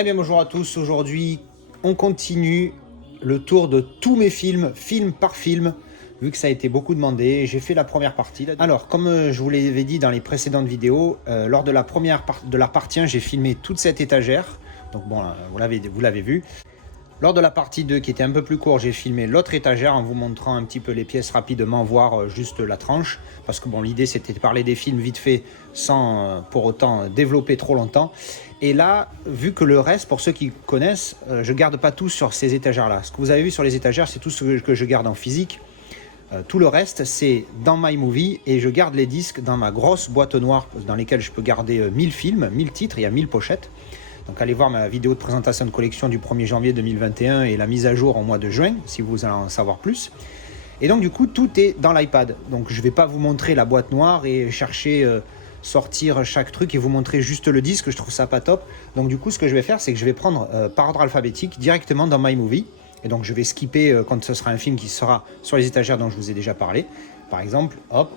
Eh bien bonjour à tous, aujourd'hui on continue le tour de tous mes films, film par film, vu que ça a été beaucoup demandé. J'ai fait la première partie. Alors comme je vous l'avais dit dans les précédentes vidéos, lors de la première partie 1, j'ai filmé toute cette étagère, donc bon, vous l'avez vu. Lors de la partie 2 qui était un peu plus courte, j'ai filmé l'autre étagère en vous montrant un petit peu les pièces rapidement, voire juste la tranche. Parce que bon, l'idée c'était de parler des films vite fait sans pour autant développer trop longtemps. Et là, vu que le reste, pour ceux qui connaissent, je garde pas tout sur ces étagères-là. Ce que vous avez vu sur les étagères, c'est tout ce que je garde en physique. Tout le reste, c'est dans MyMovie et je garde les disques dans ma grosse boîte noire dans lesquelles je peux garder 1000 films, 1000 titres, il y a 1000 pochettes. Donc allez voir ma vidéo de présentation de collection du 1er janvier 2021 et la mise à jour au mois de juin, si vous voulez en savoir plus. Et donc du coup, tout est dans l'iPad. Donc je ne vais pas vous montrer la boîte noire et chercher, sortir chaque truc et vous montrer juste le disque, je trouve ça pas top. Donc du coup, ce que je vais faire, c'est que je vais prendre par ordre alphabétique directement dans MyMovie. Et donc je vais skipper quand ce sera un film qui sera sur les étagères dont je vous ai déjà parlé. Par exemple, hop,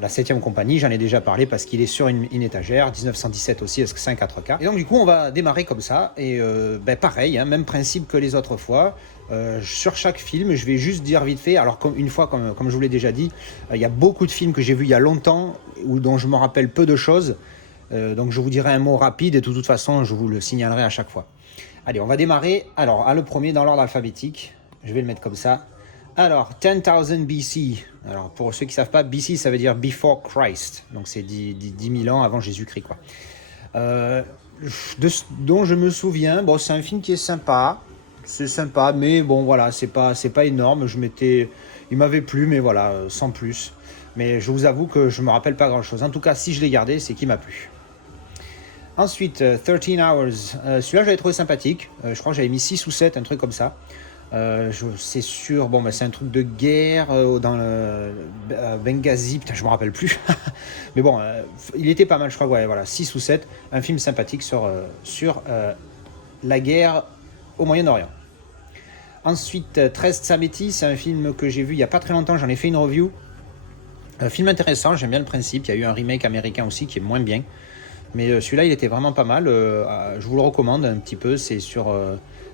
la 7e compagnie, j'en ai déjà parlé parce qu'il est sur une étagère, 1917 aussi, parce que c'est un 4K. Et donc du coup, on va démarrer comme ça, et pareil, hein, même principe que les autres fois. Sur chaque film, je vais juste dire vite fait, alors comme je vous l'ai déjà dit, il y a beaucoup de films que j'ai vus il y a longtemps, ou dont je me rappelle peu de choses, donc je vous dirai un mot rapide, et de toute façon, je vous le signalerai à chaque fois. Allez, on va démarrer, alors, le premier dans l'ordre alphabétique, je vais le mettre comme ça. Alors, 10,000 BC. Alors, pour ceux qui ne savent pas, BC, ça veut dire Before Christ. Donc, c'est 10 000 ans avant Jésus-Christ, quoi. Dont je me souviens, bon, c'est un film qui est sympa. C'est sympa, mais bon, voilà, c'est pas énorme. Il m'avait plu, mais voilà, sans plus. Mais je vous avoue que je me rappelle pas grand-chose. En tout cas, si je l'ai gardé, c'est qu'il m'a plu. Ensuite, 13 Hours. Celui-là, j'avais trouvé sympathique. Je crois que j'avais mis 6 ou 7, un truc comme ça. C'est sûr, bon, c'est un truc de guerre dans le Benghazi, putain, je me rappelle plus. Mais bon, il était pas mal, je crois, ouais, voilà, 6 ou 7, un film sympathique sur la guerre au Moyen-Orient. Ensuite, 13 Tsameti, c'est un film que j'ai vu il n'y a pas très longtemps, j'en ai fait une review. Un film intéressant, j'aime bien le principe, il y a eu un remake américain aussi qui est moins bien. Mais celui-là, il était vraiment pas mal, je vous le recommande un petit peu, c'est sur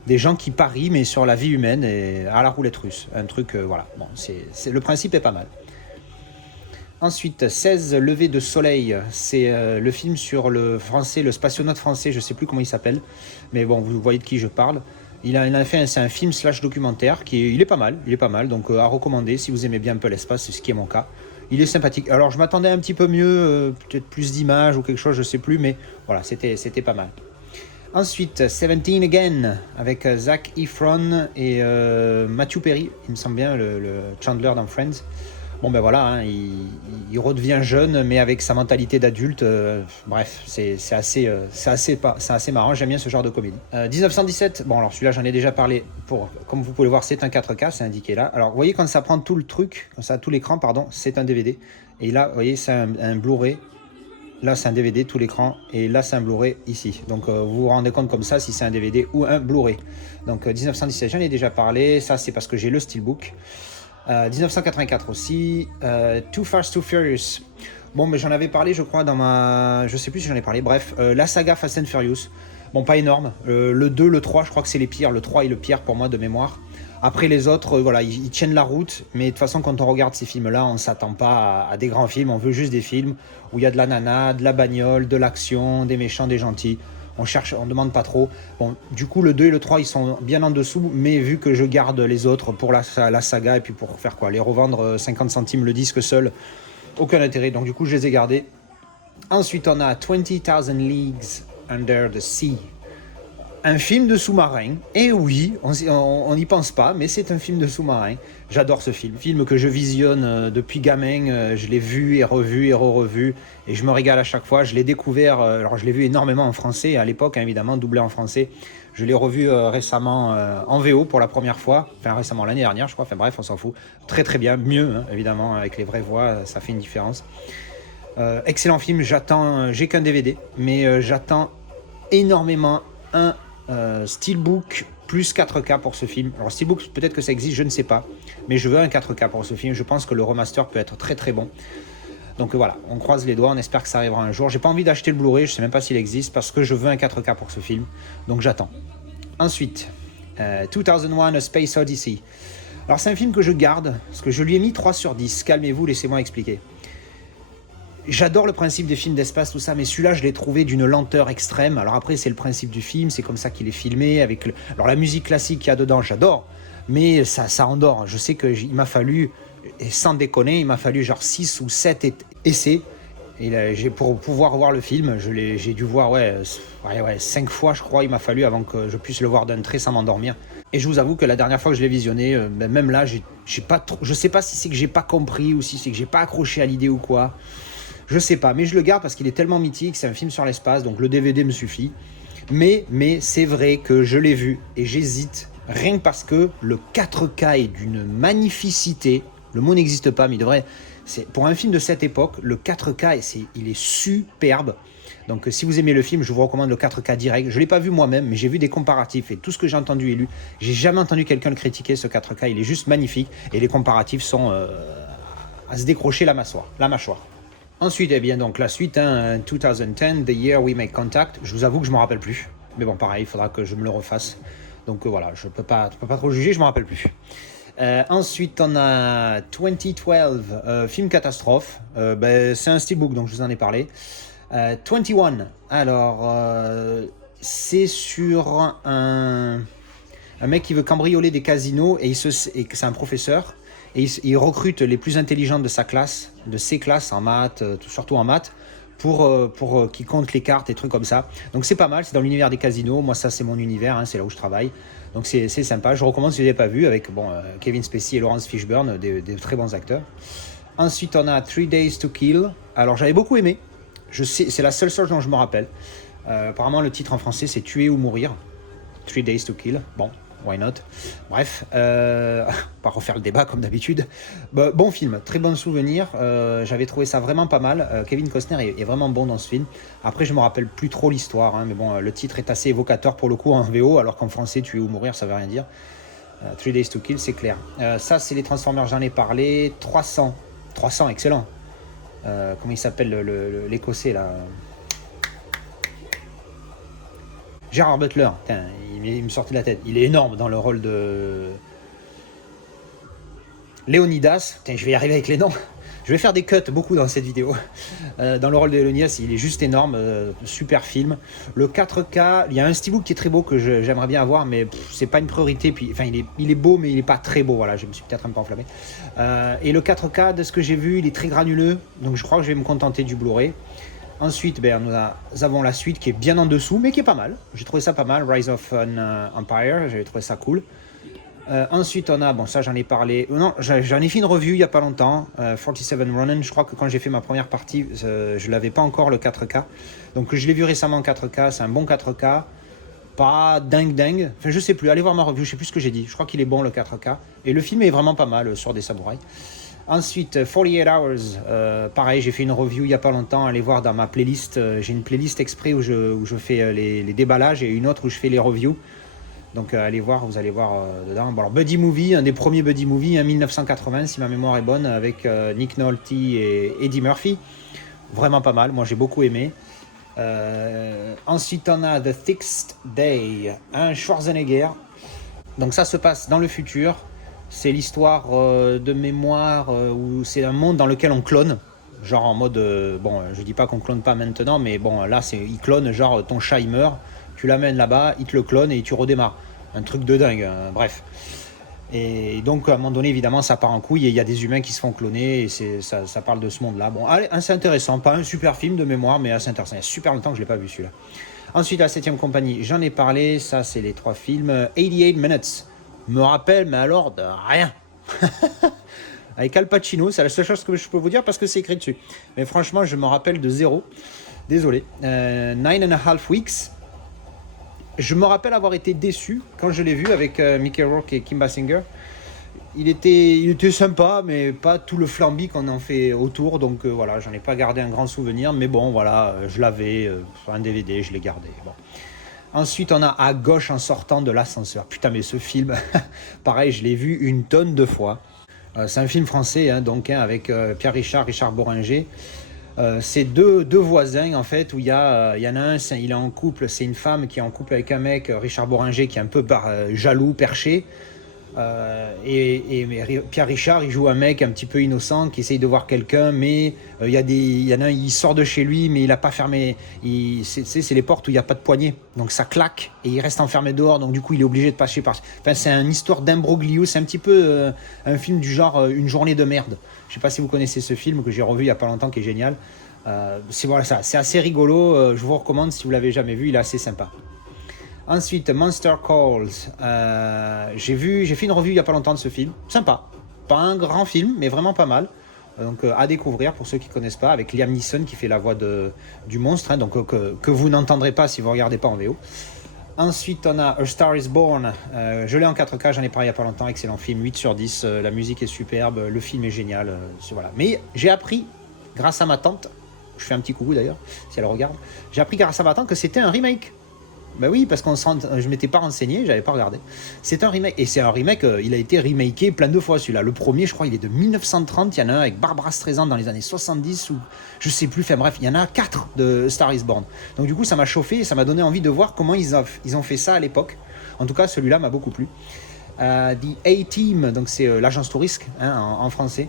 des gens qui parient, mais sur la vie humaine et à la roulette russe. Un truc, voilà, bon, le principe est pas mal. Ensuite, 16 levées de soleil, c'est le film sur le français, le spationaute français, je sais plus comment il s'appelle, mais bon, vous voyez de qui je parle. C'est un film / documentaire, il est pas mal, donc à recommander si vous aimez bien un peu l'espace, c'est ce qui est mon cas. Il est sympathique. Alors je m'attendais un petit peu mieux, peut-être plus d'images ou quelque chose, je sais plus, mais voilà, c'était pas mal. Ensuite, 17 Again, avec Zac Efron et Matthew Perry, il me semble bien, le Chandler dans Friends. Bon ben voilà, hein, il redevient jeune, mais avec sa mentalité d'adulte. Bref, c'est assez marrant, j'aime bien ce genre de comédie. 1917, bon alors celui-là j'en ai déjà parlé, comme vous pouvez le voir, c'est un 4K, c'est indiqué là. Alors vous voyez quand ça prend tout le truc, quand ça a tout l'écran, pardon, c'est un DVD. Et là, vous voyez, c'est un Blu-ray. Là, c'est un DVD, tout l'écran, et là, c'est un Blu-ray ici. Donc, vous vous rendez compte comme ça si c'est un DVD ou un Blu-ray. Donc, 1917, j'en ai déjà parlé. Ça, c'est parce que j'ai le Steelbook. 1984 aussi. Too Fast, Too Furious. Bon, mais j'en avais parlé, je crois, je sais plus si j'en ai parlé. Bref, la saga Fast and Furious. Bon, pas énorme. Le 2, le 3, je crois que c'est les pires. Le 3 est le pire pour moi de mémoire. Après les autres, voilà, ils tiennent la route, mais de toute façon, quand on regarde ces films-là, on ne s'attend pas à des grands films, on veut juste des films où il y a de la nana, de la bagnole, de l'action, des méchants, des gentils. On demande pas trop. Bon, du coup, le 2 et le 3, ils sont bien en dessous, mais vu que je garde les autres pour la saga et puis pour faire quoi, les revendre 50 centimes le disque seul, aucun intérêt, donc du coup, je les ai gardés. Ensuite, on a 20,000 Leagues Under the Sea. Un film de sous-marin, et oui, on n'y pense pas, mais c'est un film de sous-marin. J'adore ce film que je visionne depuis gamin, je l'ai vu et revu et re-revu, et je me régale à chaque fois. Je l'ai découvert, alors je l'ai vu énormément en français, à l'époque hein, évidemment, doublé en français. Je l'ai revu récemment en VO pour la première fois, enfin récemment l'année dernière je crois, enfin bref, on s'en fout. Très très bien, mieux hein, évidemment, avec les vraies voix, ça fait une différence. Excellent film, j'ai qu'un DVD, mais j'attends énormément un Steelbook plus 4K pour ce film. Alors Steelbook, peut-être que ça existe, je ne sais pas, mais je veux un 4K pour ce film. Je pense que le remaster peut être très très bon. Donc voilà, on croise les doigts, on espère que ça arrivera un jour. J'ai pas envie d'acheter le Blu-ray, je sais même pas s'il existe, parce que je veux un 4K pour ce film, donc j'attends. Ensuite, 2001 A Space Odyssey. Alors c'est un film que je garde, parce que je lui ai mis 3 sur 10. Calmez-vous, laissez-moi expliquer. J'adore le principe des films d'espace, tout ça, mais celui-là, je l'ai trouvé d'une lenteur extrême. Alors après, c'est le principe du film, c'est comme ça qu'il est filmé. Alors la musique classique qu'il y a dedans, j'adore, mais ça endort. Je sais qu'il m'a fallu, et sans déconner, il m'a fallu genre 6 ou 7 essais. Et là, pour pouvoir voir le film, j'ai dû voir 5 fois, je crois, il m'a fallu avant que je puisse le voir d'un trait sans m'endormir. Et je vous avoue que la dernière fois que je l'ai visionné, même là, j'ai pas trop, je sais pas si c'est que j'ai pas compris ou si c'est que j'ai pas accroché à l'idée ou quoi. Je sais pas, mais je le garde parce qu'il est tellement mythique, c'est un film sur l'espace, donc le DVD me suffit. Mais c'est vrai que je l'ai vu et j'hésite, rien que parce que le 4K est d'une magnificité. Le mot n'existe pas, mais il devrait. Pour un film de cette époque, le 4K, il est superbe. Donc si vous aimez le film, je vous recommande le 4K direct. Je ne l'ai pas vu moi-même, mais j'ai vu des comparatifs et tout ce que j'ai entendu et lu, j'ai jamais entendu quelqu'un le critiquer, ce 4K. Il est juste magnifique et les comparatifs sont à se décrocher la mâchoire. Ensuite, eh bien, donc la suite, 2010, The Year We Make Contact. Je vous avoue que je ne me rappelle plus. Mais bon, pareil, il faudra que je me le refasse. Donc voilà, je peux pas trop juger, je ne me rappelle plus. Ensuite, on a 2012, film catastrophe. C'est un steelbook, donc je vous en ai parlé. 21, alors, c'est sur un mec qui veut cambrioler des casinos et c'est un professeur. Et il recrute les plus intelligents de ses classes en maths, surtout en maths, pour qu'ils comptent les cartes et trucs comme ça. Donc c'est pas mal, c'est dans l'univers des casinos. Moi, ça, c'est mon univers, c'est là où je travaille. Donc c'est sympa. Je recommande si vous ne l'avez pas vu, avec Kevin Spacey et Laurence Fishburne, des très bons acteurs. Ensuite, on a 3 Days to Kill. Alors, j'avais beaucoup aimé. C'est la seule chose dont je me rappelle. Apparemment, le titre en français, c'est Tuer ou mourir. 3 Days to Kill. Bon. Why not? Bref, pas refaire le débat comme d'habitude. Bon film, très bon souvenir. J'avais trouvé ça vraiment pas mal. Kevin Costner est vraiment bon dans ce film. Après, je me rappelle plus trop l'histoire, mais bon, le titre est assez évocateur pour le coup en VO, alors qu'en français, Tuer ou mourir, ça veut rien dire. 3 Days to Kill, c'est clair. Ça, c'est les Transformers, j'en ai parlé. 300, excellent. Comment il s'appelle l'écossais là? Gérard Butler, putain, il me sortait de la tête. Il est énorme dans le rôle de Léonidas. Putain, je vais y arriver avec les noms. Je vais faire des cuts beaucoup dans cette vidéo. Dans le rôle de Léonidas, il est juste énorme. Super film. Le 4K, il y a un steelbook qui est très beau que j'aimerais bien avoir, mais c'est pas une priorité. Puis, enfin, il est beau, mais il est pas très beau. Voilà, je me suis peut-être un peu enflammé. Et le 4K, de ce que j'ai vu, il est très granuleux. Donc je crois que je vais me contenter du Blu-ray. Ensuite, nous avons la suite qui est bien en dessous, mais qui est pas mal. J'ai trouvé ça pas mal, Rise of an Empire, j'avais trouvé ça cool. Ensuite, on a, bon ça j'en ai parlé, non, j'en ai fait une review il n'y a pas longtemps, 47 Ronin, je crois que quand j'ai fait ma première partie, je l'avais pas encore le 4K. Donc je l'ai vu récemment en 4K, c'est un bon 4K, pas dingue, enfin je sais plus, allez voir ma review, je sais plus ce que j'ai dit, je crois qu'il est bon le 4K. Et le film est vraiment pas mal sur des samouraïs. Ensuite, 48 Hours, pareil, j'ai fait une review il n'y a pas longtemps, allez voir dans ma playlist, j'ai une playlist exprès où je fais les déballages et une autre où je fais les reviews. Donc allez voir, vous allez voir dedans. Bon, alors Buddy Movie, un des premiers Buddy Movie, 1980 si ma mémoire est bonne, avec Nick Nolte et Eddie Murphy. Vraiment pas mal, moi j'ai beaucoup aimé. Ensuite on a The Sixth Day, un Schwarzenegger. Donc ça se passe dans le futur. C'est l'histoire de mémoire où c'est un monde dans lequel on clone. Genre en mode, bon, je dis pas qu'on clone pas maintenant, mais bon, là, il clone, genre ton chat il meurt, tu l'amènes là-bas, il te le clone et tu redémarres. Un truc de dingue, bref. Et donc, à un moment donné, évidemment, ça part en couille et il y a des humains qui se font cloner et ça parle de ce monde-là. Bon, allez, assez intéressant, pas un super film de mémoire, mais assez intéressant. Il y a super longtemps que je l'ai pas vu celui-là. Ensuite, la 7ème compagnie, j'en ai parlé, ça c'est les 3 films. 88 Minutes. Me rappelle, mais alors de rien. Avec Al Pacino, c'est la seule chose que je peux vous dire parce que c'est écrit dessus. Mais franchement, je me rappelle de zéro. Désolé. 9.5 Weeks. Je me rappelle avoir été déçu quand je l'ai vu avec Mickey Rourke et Kim Basinger. Il était sympa, mais pas tout le flambi qu'on en fait autour. Donc voilà, j'en ai pas gardé un grand souvenir. Mais bon, voilà, je l'avais, un DVD, je l'ai gardé. Bon. Ensuite, on a À gauche en sortant de l'ascenseur. Putain, mais ce film, pareil, je l'ai vu une tonne de fois. C'est un film français, hein, donc, hein, avec Pierre Richard, Richard Bohringer. C'est deux voisins, en fait, où il y en a un, il est en couple, c'est une femme qui est en couple avec un mec, Richard Bohringer, qui est un peu jaloux, perché. Mais Pierre Richard, il joue un mec un petit peu innocent qui essaye de voir quelqu'un, mais il y en a un, il sort de chez lui, mais il n'a pas fermé. C'est les portes où il n'y a pas de poignée, donc ça claque et il reste enfermé dehors. Donc du coup, il est obligé de passer par. Enfin, c'est une histoire d'imbroglio. C'est un petit peu un film du genre Une journée de merde. Je sais pas si vous connaissez ce film que j'ai revu il y a pas longtemps, qui est génial. Voilà, ça, c'est assez rigolo. Je vous recommande si vous l'avez jamais vu, il est assez sympa. Ensuite, Monster Calls. J'ai fait une revue il n'y a pas longtemps de ce film. Sympa. Pas un grand film, mais vraiment pas mal. Donc à découvrir pour ceux qui ne connaissent pas, avec Liam Neeson qui fait la voix du monstre, hein, donc que vous n'entendrez pas si vous ne regardez pas en VO. Ensuite, on a A Star is Born. Je l'ai en 4K, j'en ai parlé il n'y a pas longtemps. Excellent film, 8 sur 10. La musique est superbe, le film est génial. Voilà. Mais j'ai appris, grâce à ma tante, je fais un petit coucou d'ailleurs, si elle regarde, j'ai appris grâce à ma tante que c'était un remake. Ben oui, parce je m'étais pas renseigné, j'avais pas regardé. C'est un remake, et c'est un remake, il a été remaké plein de fois celui-là. Le premier, je crois, il est de 1930, il y en a un avec Barbara Streisand dans les années 70, ou je sais plus, enfin bref, il y en a 4 de Star is Born. Donc du coup, ça m'a chauffé, et ça m'a donné envie de voir comment ils ont fait ça à l'époque. En tout cas, celui-là m'a beaucoup plu. The A-Team, donc c'est l'agence touriste, hein, en français.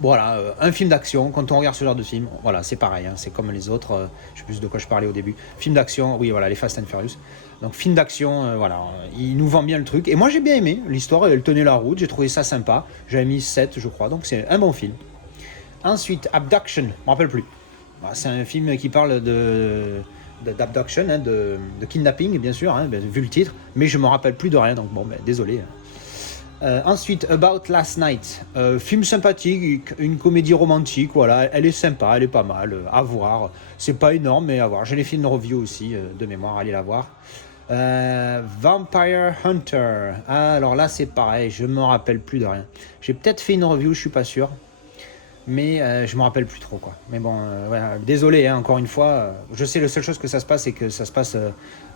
Voilà, un film d'action, quand on regarde ce genre de film, voilà, c'est pareil, hein, c'est comme les autres, je sais plus de quoi je parlais au début. Film d'action, oui, voilà, les Fast and Furious. Donc film d'action, voilà, il nous vend bien le truc. Et moi j'ai bien aimé, l'histoire, elle tenait la route, j'ai trouvé ça sympa. J'avais mis 7, je crois, donc c'est un bon film. Ensuite, Abduction, je me rappelle plus. Voilà, c'est un film qui parle d'abduction, hein, de kidnapping, bien sûr, hein, vu le titre, mais je me rappelle plus de rien, donc bon, désolé. Ensuite, About Last Night, film sympathique, une comédie romantique, voilà, elle est sympa, elle est pas mal, à voir. C'est pas énorme, mais à voir. J'ai les films de review aussi, de mémoire, allez la voir. Vampire Hunter, alors là c'est pareil, je me rappelle plus de rien. J'ai peut-être fait une review, je suis pas sûr, mais je me rappelle plus trop, quoi. Mais bon, voilà, désolé, hein, encore une fois, je sais, la seule chose que ça se passe, c'est que ça se passe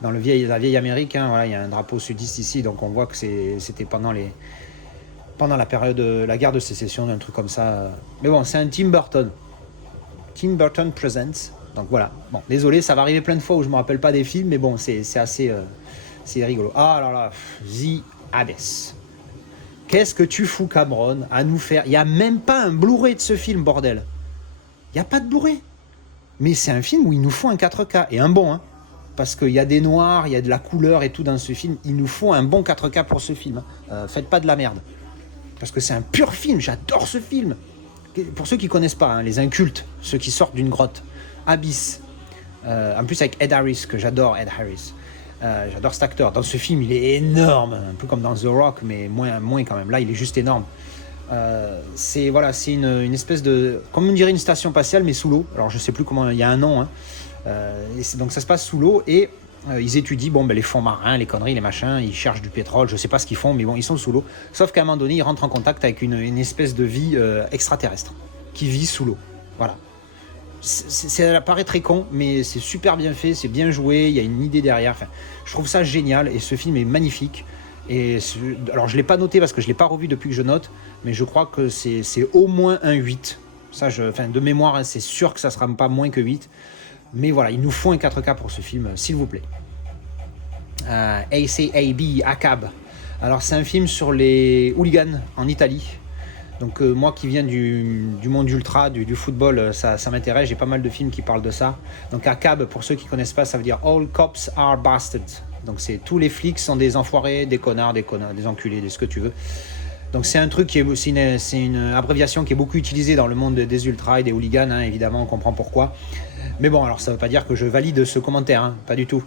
dans la vieille Amérique, hein, voilà, il y a un drapeau sudiste ici, donc on voit que c'était pendant la période de la guerre de sécession, un truc comme ça. Mais bon, c'est un Tim Burton. Tim Burton Presents. Donc voilà. Bon, désolé, ça va arriver plein de fois où je me rappelle pas des films, mais bon, c'est assez, c'est rigolo. Ah alors là, The Abyss. Qu'est-ce que tu fous, Cameron, à nous faire? Il y a même pas un Blu-ray de ce film, bordel. Il y a pas de Blu-ray. Mais c'est un film où il nous faut un 4K et un bon, hein. Parce qu'il y a des noirs, il y a de la couleur et tout dans ce film. Il nous faut un bon 4K pour ce film. Faites pas de la merde. Parce que c'est un pur film, j'adore ce film. Pour ceux qui connaissent pas, hein, les incultes, ceux qui sortent d'une grotte. Abyss. En plus avec Ed Harris, que j'adore, Ed Harris. J'adore cet acteur. Dans ce film, il est énorme, un peu comme dans The Rock, mais moins quand même. Là, il est juste énorme. C'est une espèce de, comme on dirait une station spatiale, mais sous l'eau. Alors je sais plus comment, il y a un nom. Hein. Donc ça se passe sous l'eau et ils étudient les fonds marins, les conneries, les machins, ils cherchent du pétrole, je sais pas ce qu'ils font, mais bon, ils sont sous l'eau. Sauf qu'à un moment donné, ils rentrent en contact avec une espèce de vie extraterrestre qui vit sous l'eau. Voilà. Ça paraît très con, mais c'est super bien fait, c'est bien joué, il y a une idée derrière. Enfin, je trouve ça génial et ce film est magnifique. Alors je l'ai pas noté parce que je l'ai pas revu depuis que je note, mais je crois que c'est au moins un 8. Ça, de mémoire, hein, c'est sûr que ça sera pas moins que 8. Mais voilà, il nous faut un 4K pour ce film, s'il vous plaît. ACAB. Alors c'est un film sur les hooligans en Italie. Donc moi qui viens du monde ultra, du football, ça m'intéresse. J'ai pas mal de films qui parlent de ça. Donc ACAB, pour ceux qui connaissent pas, ça veut dire All Cops Are Bastards. Donc c'est tous les flics sont des enfoirés, des connards, des enculés, ce que tu veux. Donc c'est un truc c'est une abréviation qui est beaucoup utilisée dans le monde des ultras et des hooligans, hein, évidemment, on comprend pourquoi. Mais bon, alors ça veut pas dire que je valide ce commentaire, hein, pas du tout.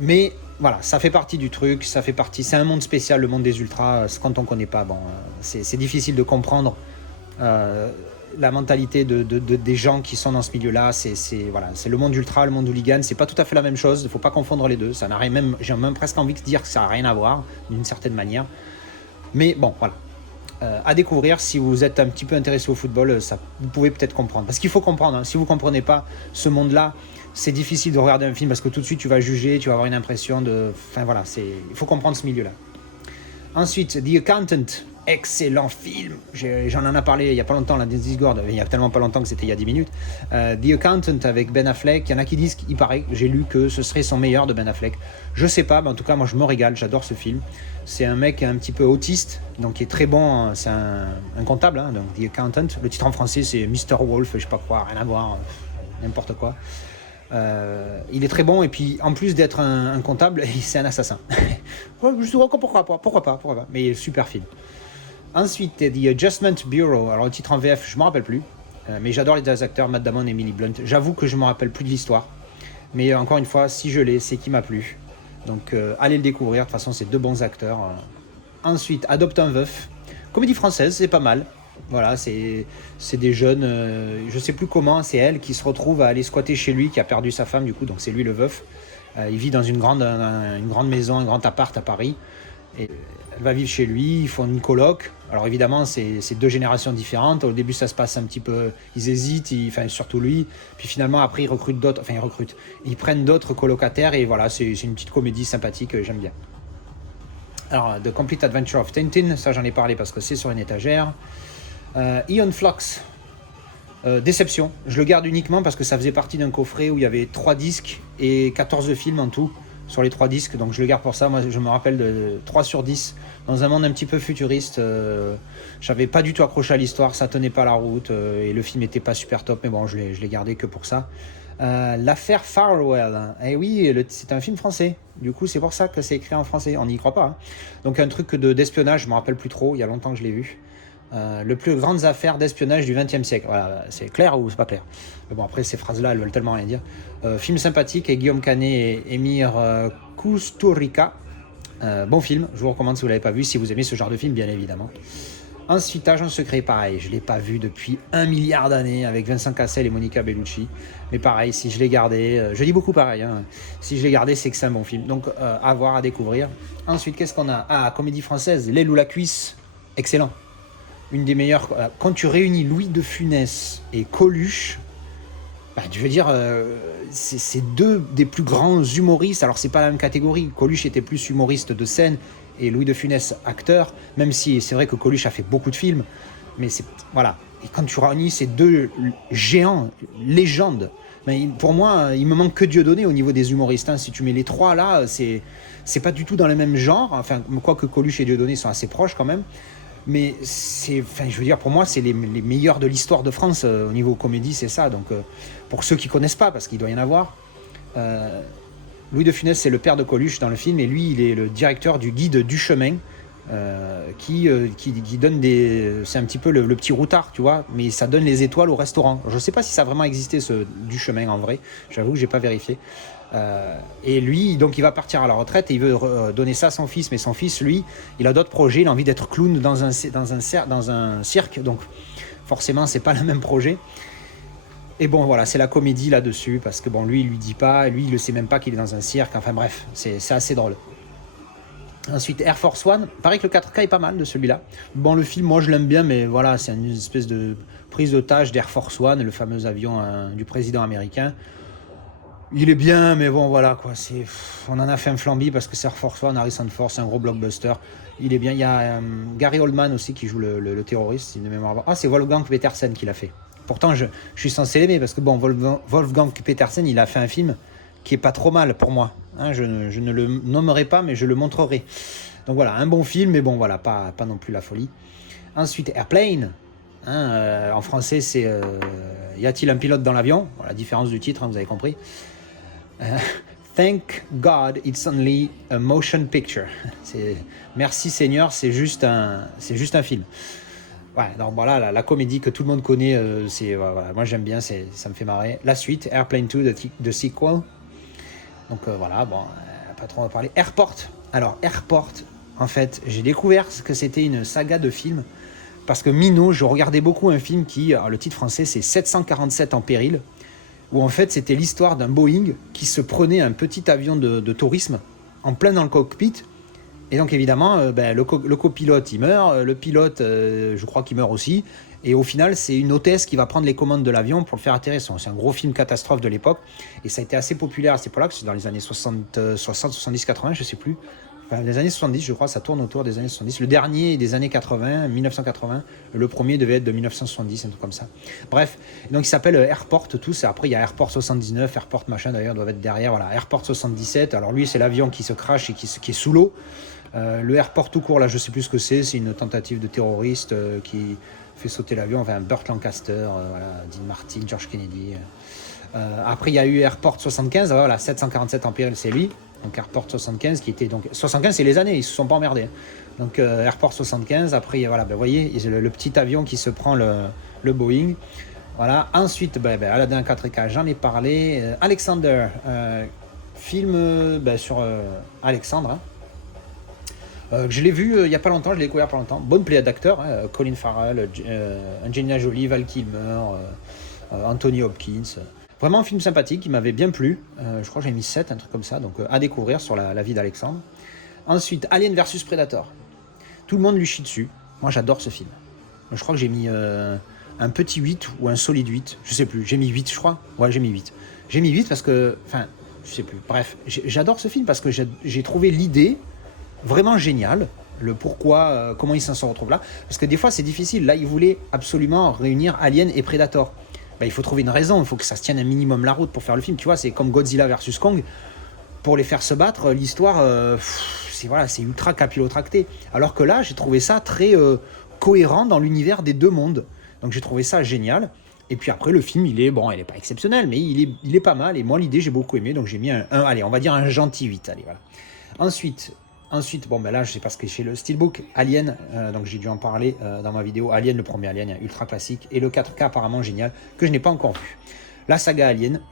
Mais voilà, ça fait partie du truc, c'est un monde spécial, le monde des ultras, quand on connaît pas, c'est difficile de comprendre la mentalité des gens qui sont dans ce milieu-là. C'est le monde ultra, le monde hooligan, c'est pas tout à fait la même chose, il faut pas confondre les deux, j'ai même presque envie de dire que ça n'a rien à voir, d'une certaine manière. Mais bon, voilà. À découvrir, si vous êtes un petit peu intéressé au football, vous pouvez peut-être comprendre. Parce qu'il faut comprendre, hein, si vous ne comprenez pas ce monde-là, c'est difficile de regarder un film parce que tout de suite tu vas juger, tu vas avoir une impression de... Enfin voilà, il faut comprendre ce milieu-là. Ensuite, The Accountant. excellent film. J'en en ai parlé il y a pas longtemps, là, dans Discord, il y a tellement pas longtemps que c'était il y a 10 minutes. The Accountant avec Ben Affleck, il y en a qui disent qu'il paraît, j'ai lu que ce serait son meilleur de Ben Affleck. Je sais pas, mais en tout cas, moi je me régale, j'adore ce film. C'est un mec un petit peu autiste, donc qui est très bon, c'est un comptable, hein, donc The Accountant. Le titre en français c'est Mr. Wolf, je sais pas quoi, rien à voir, n'importe quoi. Il est très bon, et puis en plus d'être un comptable, c'est un assassin. Je sais pas pourquoi pas, mais super film. Ensuite, The Adjustment Bureau. Alors, le titre en VF, je ne me rappelle plus. Mais j'adore les deux acteurs, Matt Damon et Emily Blunt. J'avoue que je ne me rappelle plus de l'histoire. Mais encore une fois, si je l'ai, c'est qui m'a plu. Donc, allez le découvrir. De toute façon, c'est deux bons acteurs. Ensuite, Adopte un veuf. Comédie française, c'est pas mal. Voilà, c'est des jeunes, je ne sais plus comment, c'est elle qui se retrouve à aller squatter chez lui, qui a perdu sa femme, du coup, donc c'est lui le veuf. Il vit dans une grande maison, un grand appart à Paris. Et elle va vivre chez lui, ils font une coloc. Alors évidemment, c'est deux générations différentes. Au début, ça se passe un petit peu... Ils hésitent, enfin surtout lui. Puis finalement, après, ils prennent d'autres colocataires. Et voilà, c'est une petite comédie sympathique, j'aime bien. Alors, The Complete Adventure of Tintin, ça j'en ai parlé parce que c'est sur une étagère. Aeon Flux, déception. Je le garde uniquement parce que ça faisait partie d'un coffret où il y avait 3 disques et 14 films en tout sur les 3 disques, donc je le garde pour ça. Moi je me rappelle de 3 sur 10 dans un monde un petit peu futuriste. J'avais pas du tout accroché à l'histoire, ça tenait pas la route, et le film était pas super top, mais bon, je l'ai gardé que pour ça. L'affaire Farwell, eh oui, c'est un film français, du coup c'est pour ça que c'est écrit en français, on n'y croit pas, hein. Donc un truc d'espionnage, je me rappelle plus trop, il y a longtemps que je l'ai vu. Le plus grandes affaires d'espionnage du XXe siècle. Voilà, c'est clair ou c'est pas clair? Mais bon, après, ces phrases-là, elles veulent tellement rien dire. Film sympathique avec Guillaume Canet et Emir Kusturica. Bon film, je vous recommande si vous ne l'avez pas vu, si vous aimez ce genre de film, bien évidemment. Ensuite, Agent Secret, pareil, je ne l'ai pas vu depuis 1 milliard d'années avec Vincent Cassel et Monica Bellucci. Mais pareil, si je l'ai gardé, je dis beaucoup pareil, hein, si je l'ai gardé, c'est que c'est un bon film. Donc, à voir, à découvrir. Ensuite, qu'est-ce qu'on a? Ah, comédie française, L'aile ou la cuisse, excellent. Une des meilleures. Quand tu réunis Louis de Funès et Coluche, je veux dire, c'est deux des plus grands humoristes. Alors, c'est pas la même catégorie. Coluche était plus humoriste de scène et Louis de Funès acteur, même si c'est vrai que Coluche a fait beaucoup de films. Mais c'est. Voilà. Et quand tu réunis ces deux géants, légendes, pour moi, il me manque que Dieudonné au niveau des humoristes, hein. Si tu mets les trois là, c'est pas du tout dans le même genre. Enfin, quoique Coluche et Dieudonné sont assez proches quand même. Mais je veux dire, pour moi, c'est les meilleurs de l'histoire de France au niveau comédie, c'est ça. Donc, pour ceux qui connaissent pas, parce qu'il doit y en avoir, Louis de Funès, c'est le père de Coluche dans le film, et lui, il est le directeur du guide du chemin, qui donne c'est un petit peu le petit routard, tu vois, mais ça donne les étoiles au restaurant. Je sais pas si ça a vraiment existé, ce du chemin, en vrai. J'avoue que j'ai pas vérifié. Et lui, donc, il va partir à la retraite et il veut donner ça à son fils. Mais son fils, lui, il a d'autres projets. Il a envie d'être clown dans un cirque. Donc, forcément, c'est pas le même projet. Et bon, voilà, c'est la comédie là-dessus. Parce que bon, lui, il lui dit pas. Lui, il ne sait même pas qu'il est dans un cirque. Enfin, bref, c'est assez drôle. Ensuite, Air Force One. Pareil que le 4K est pas mal de celui-là. Bon, le film, moi, je l'aime bien. Mais voilà, c'est une espèce de prise d'otage d'Air Force One, le fameux avion du président américain. Il est bien, mais bon, voilà, quoi. On en a fait un flambi parce que c'est Air Force One, Harrison Ford, c'est un gros blockbuster. Il est bien. Il y a Gary Oldman aussi qui joue le terroriste, une mémoire. Ah, c'est Wolfgang Petersen qui l'a fait. Pourtant, je suis censé l'aimer parce que bon, Wolfgang Petersen, il a fait un film qui est pas trop mal pour moi. Hein, je ne le nommerai pas, mais je le montrerai. Donc voilà, un bon film, mais bon, voilà, pas non plus la folie. Ensuite, Airplane. En français, c'est Y a-t-il un pilote dans l'avion? La différence du titre, hein, vous avez compris. Thank God it's only a motion picture. Merci Seigneur, c'est juste un film. Ouais, donc voilà, la comédie que tout le monde connaît, voilà, moi j'aime bien, ça me fait marrer. La suite, Airplane 2, the sequel. Donc voilà, bon, pas trop en parler. Airport. Alors Airport, en fait, j'ai découvert que c'était une saga de films parce que Minot, je regardais beaucoup un film alors, le titre français c'est 747 en péril, où en fait c'était l'histoire d'un Boeing qui se prenait un petit avion de tourisme en plein dans le cockpit. Et donc évidemment, le copilote il meurt, le pilote je crois qu'il meurt aussi, et au final c'est une hôtesse qui va prendre les commandes de l'avion pour le faire atterrir. C'est un gros film catastrophe de l'époque, et ça a été assez populaire à cette époque-là, c'est dans les années 60, 70, 80, je sais plus. Enfin, les années 70, je crois, ça tourne autour des années 70. Le dernier est des années 80, 1980. Le premier devait être de 1970, un truc comme ça. Bref, donc il s'appelle Airport tous. Et après, il y a Airport 79, Airport machin d'ailleurs, doivent être derrière. Voilà, Airport 77. Alors lui, c'est l'avion qui se crache et qui est sous l'eau. Le Airport tout court, là, je sais plus ce que c'est. C'est une tentative de terroriste qui fait sauter l'avion. Enfin, Burt Lancaster, voilà, Dean Martin, George Kennedy. Après, il y a eu Airport 75. Voilà, 747 Imperial, c'est lui. Donc Airport 75 qui était donc 75, c'est les années, ils se sont pas emmerdés. Donc Airport 75. Après, voilà, ben, vous voyez, le petit avion qui se prend le Boeing. Voilà. Ensuite, Aladdin 4K, j'en ai parlé. Alexander, film sur Alexandre. Je l'ai vu il n'y a pas longtemps, je l'ai découvert il n'y a pas longtemps. Bonne play d'acteurs, hein, Colin Farrell, Angelina Jolie, Val Kilmer, Anthony Hopkins. Vraiment un film sympathique qui m'avait bien plu. Je crois que j'ai mis 7, un truc comme ça, donc à découvrir sur la vie d'Alexandre. Ensuite, Alien vs Predator. Tout le monde lui chie dessus. Moi j'adore ce film. Je crois que j'ai mis un petit 8 ou un solide 8, je sais plus. J'ai mis 8, je crois. Ouais, j'ai mis 8. J'ai mis 8 parce que, enfin, je sais plus. Bref, j'adore ce film parce que j'ai trouvé l'idée vraiment génial, le pourquoi, comment ils s'en retrouvent là. Parce que des fois, c'est difficile. Là, ils voulaient absolument réunir Alien et Predator. Il faut trouver une raison, il faut que ça se tienne un minimum la route pour faire le film. Tu vois, c'est comme Godzilla versus Kong. Pour les faire se battre, l'histoire, c'est ultra capillotracté. Alors que là, j'ai trouvé ça très cohérent dans l'univers des deux mondes. Donc j'ai trouvé ça génial. Et puis après, le film, il est pas exceptionnel, mais il est pas mal. Et moi, l'idée, j'ai beaucoup aimé. Donc j'ai mis allez, on va dire un gentil 8. Allez, voilà. Ensuite, là, je sais pas ce que c'est le Steelbook Alien, donc j'ai dû en parler dans ma vidéo. Alien, le premier Alien, ultra classique, et le 4K apparemment génial, que je n'ai pas encore vu. La saga Alien,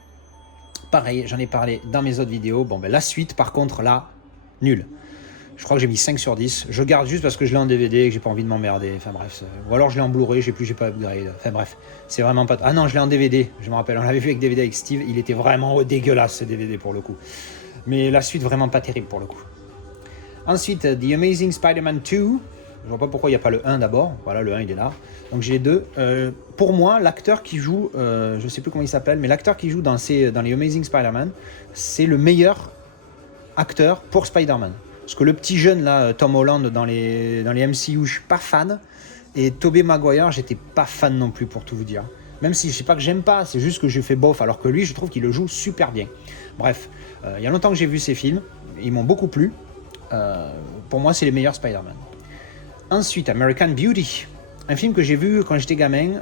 pareil, j'en ai parlé dans mes autres vidéos. La suite, par contre, là, nul. Je crois que j'ai mis 5 sur 10. Je garde juste parce que je l'ai en DVD et que j'ai pas envie de m'emmerder. Enfin bref, ou alors je l'ai en Blu-ray, j'ai pas upgrade. Enfin bref, c'est vraiment pas... Ah non, je l'ai en DVD, je me rappelle, on l'avait vu avec DVD avec Steve, il était vraiment dégueulasse ce DVD pour le coup. Mais la suite, vraiment pas terrible pour le coup. Ensuite, The Amazing Spider-Man 2. Je vois pas pourquoi il n'y a pas le 1 d'abord. Voilà, le 1 il est là. Donc j'ai les deux. Pour moi, l'acteur qui joue, je sais plus comment il s'appelle, mais l'acteur qui joue dans les Amazing Spider-Man, c'est le meilleur acteur pour Spider-Man. Parce que le petit jeune là, Tom Holland dans les MCU, je suis pas fan. Et Tobey Maguire, j'étais pas fan non plus pour tout vous dire. Même si je sais pas que j'aime pas, c'est juste que je fais bof. Alors que lui, je trouve qu'il le joue super bien. Bref, il y a longtemps que j'ai vu ces films. Ils m'ont beaucoup plu. Pour moi, c'est les meilleurs Spider-Man. Ensuite, American Beauty, un film que j'ai vu quand j'étais gamin.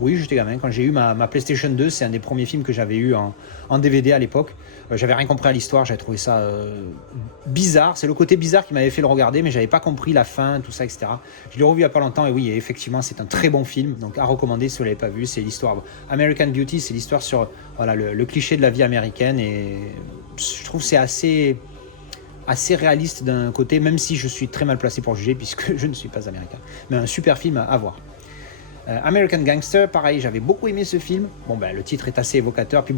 Oui, j'étais gamin. Quand j'ai eu ma PlayStation 2, c'est un des premiers films que j'avais eu en DVD à l'époque. J'avais rien compris à l'histoire, j'avais trouvé ça bizarre. C'est le côté bizarre qui m'avait fait le regarder, mais j'avais pas compris la fin, tout ça, etc. Je l'ai revu il y a pas longtemps et oui, effectivement, c'est un très bon film. Donc à recommander si vous l'avez pas vu. C'est l'histoire American Beauty, c'est l'histoire sur le cliché de la vie américaine et je trouve que c'est assez réaliste d'un côté, même si je suis très mal placé pour juger puisque je ne suis pas américain. Mais un super film à voir. American Gangster, pareil, j'avais beaucoup aimé ce film. Le titre est assez évocateur. Puis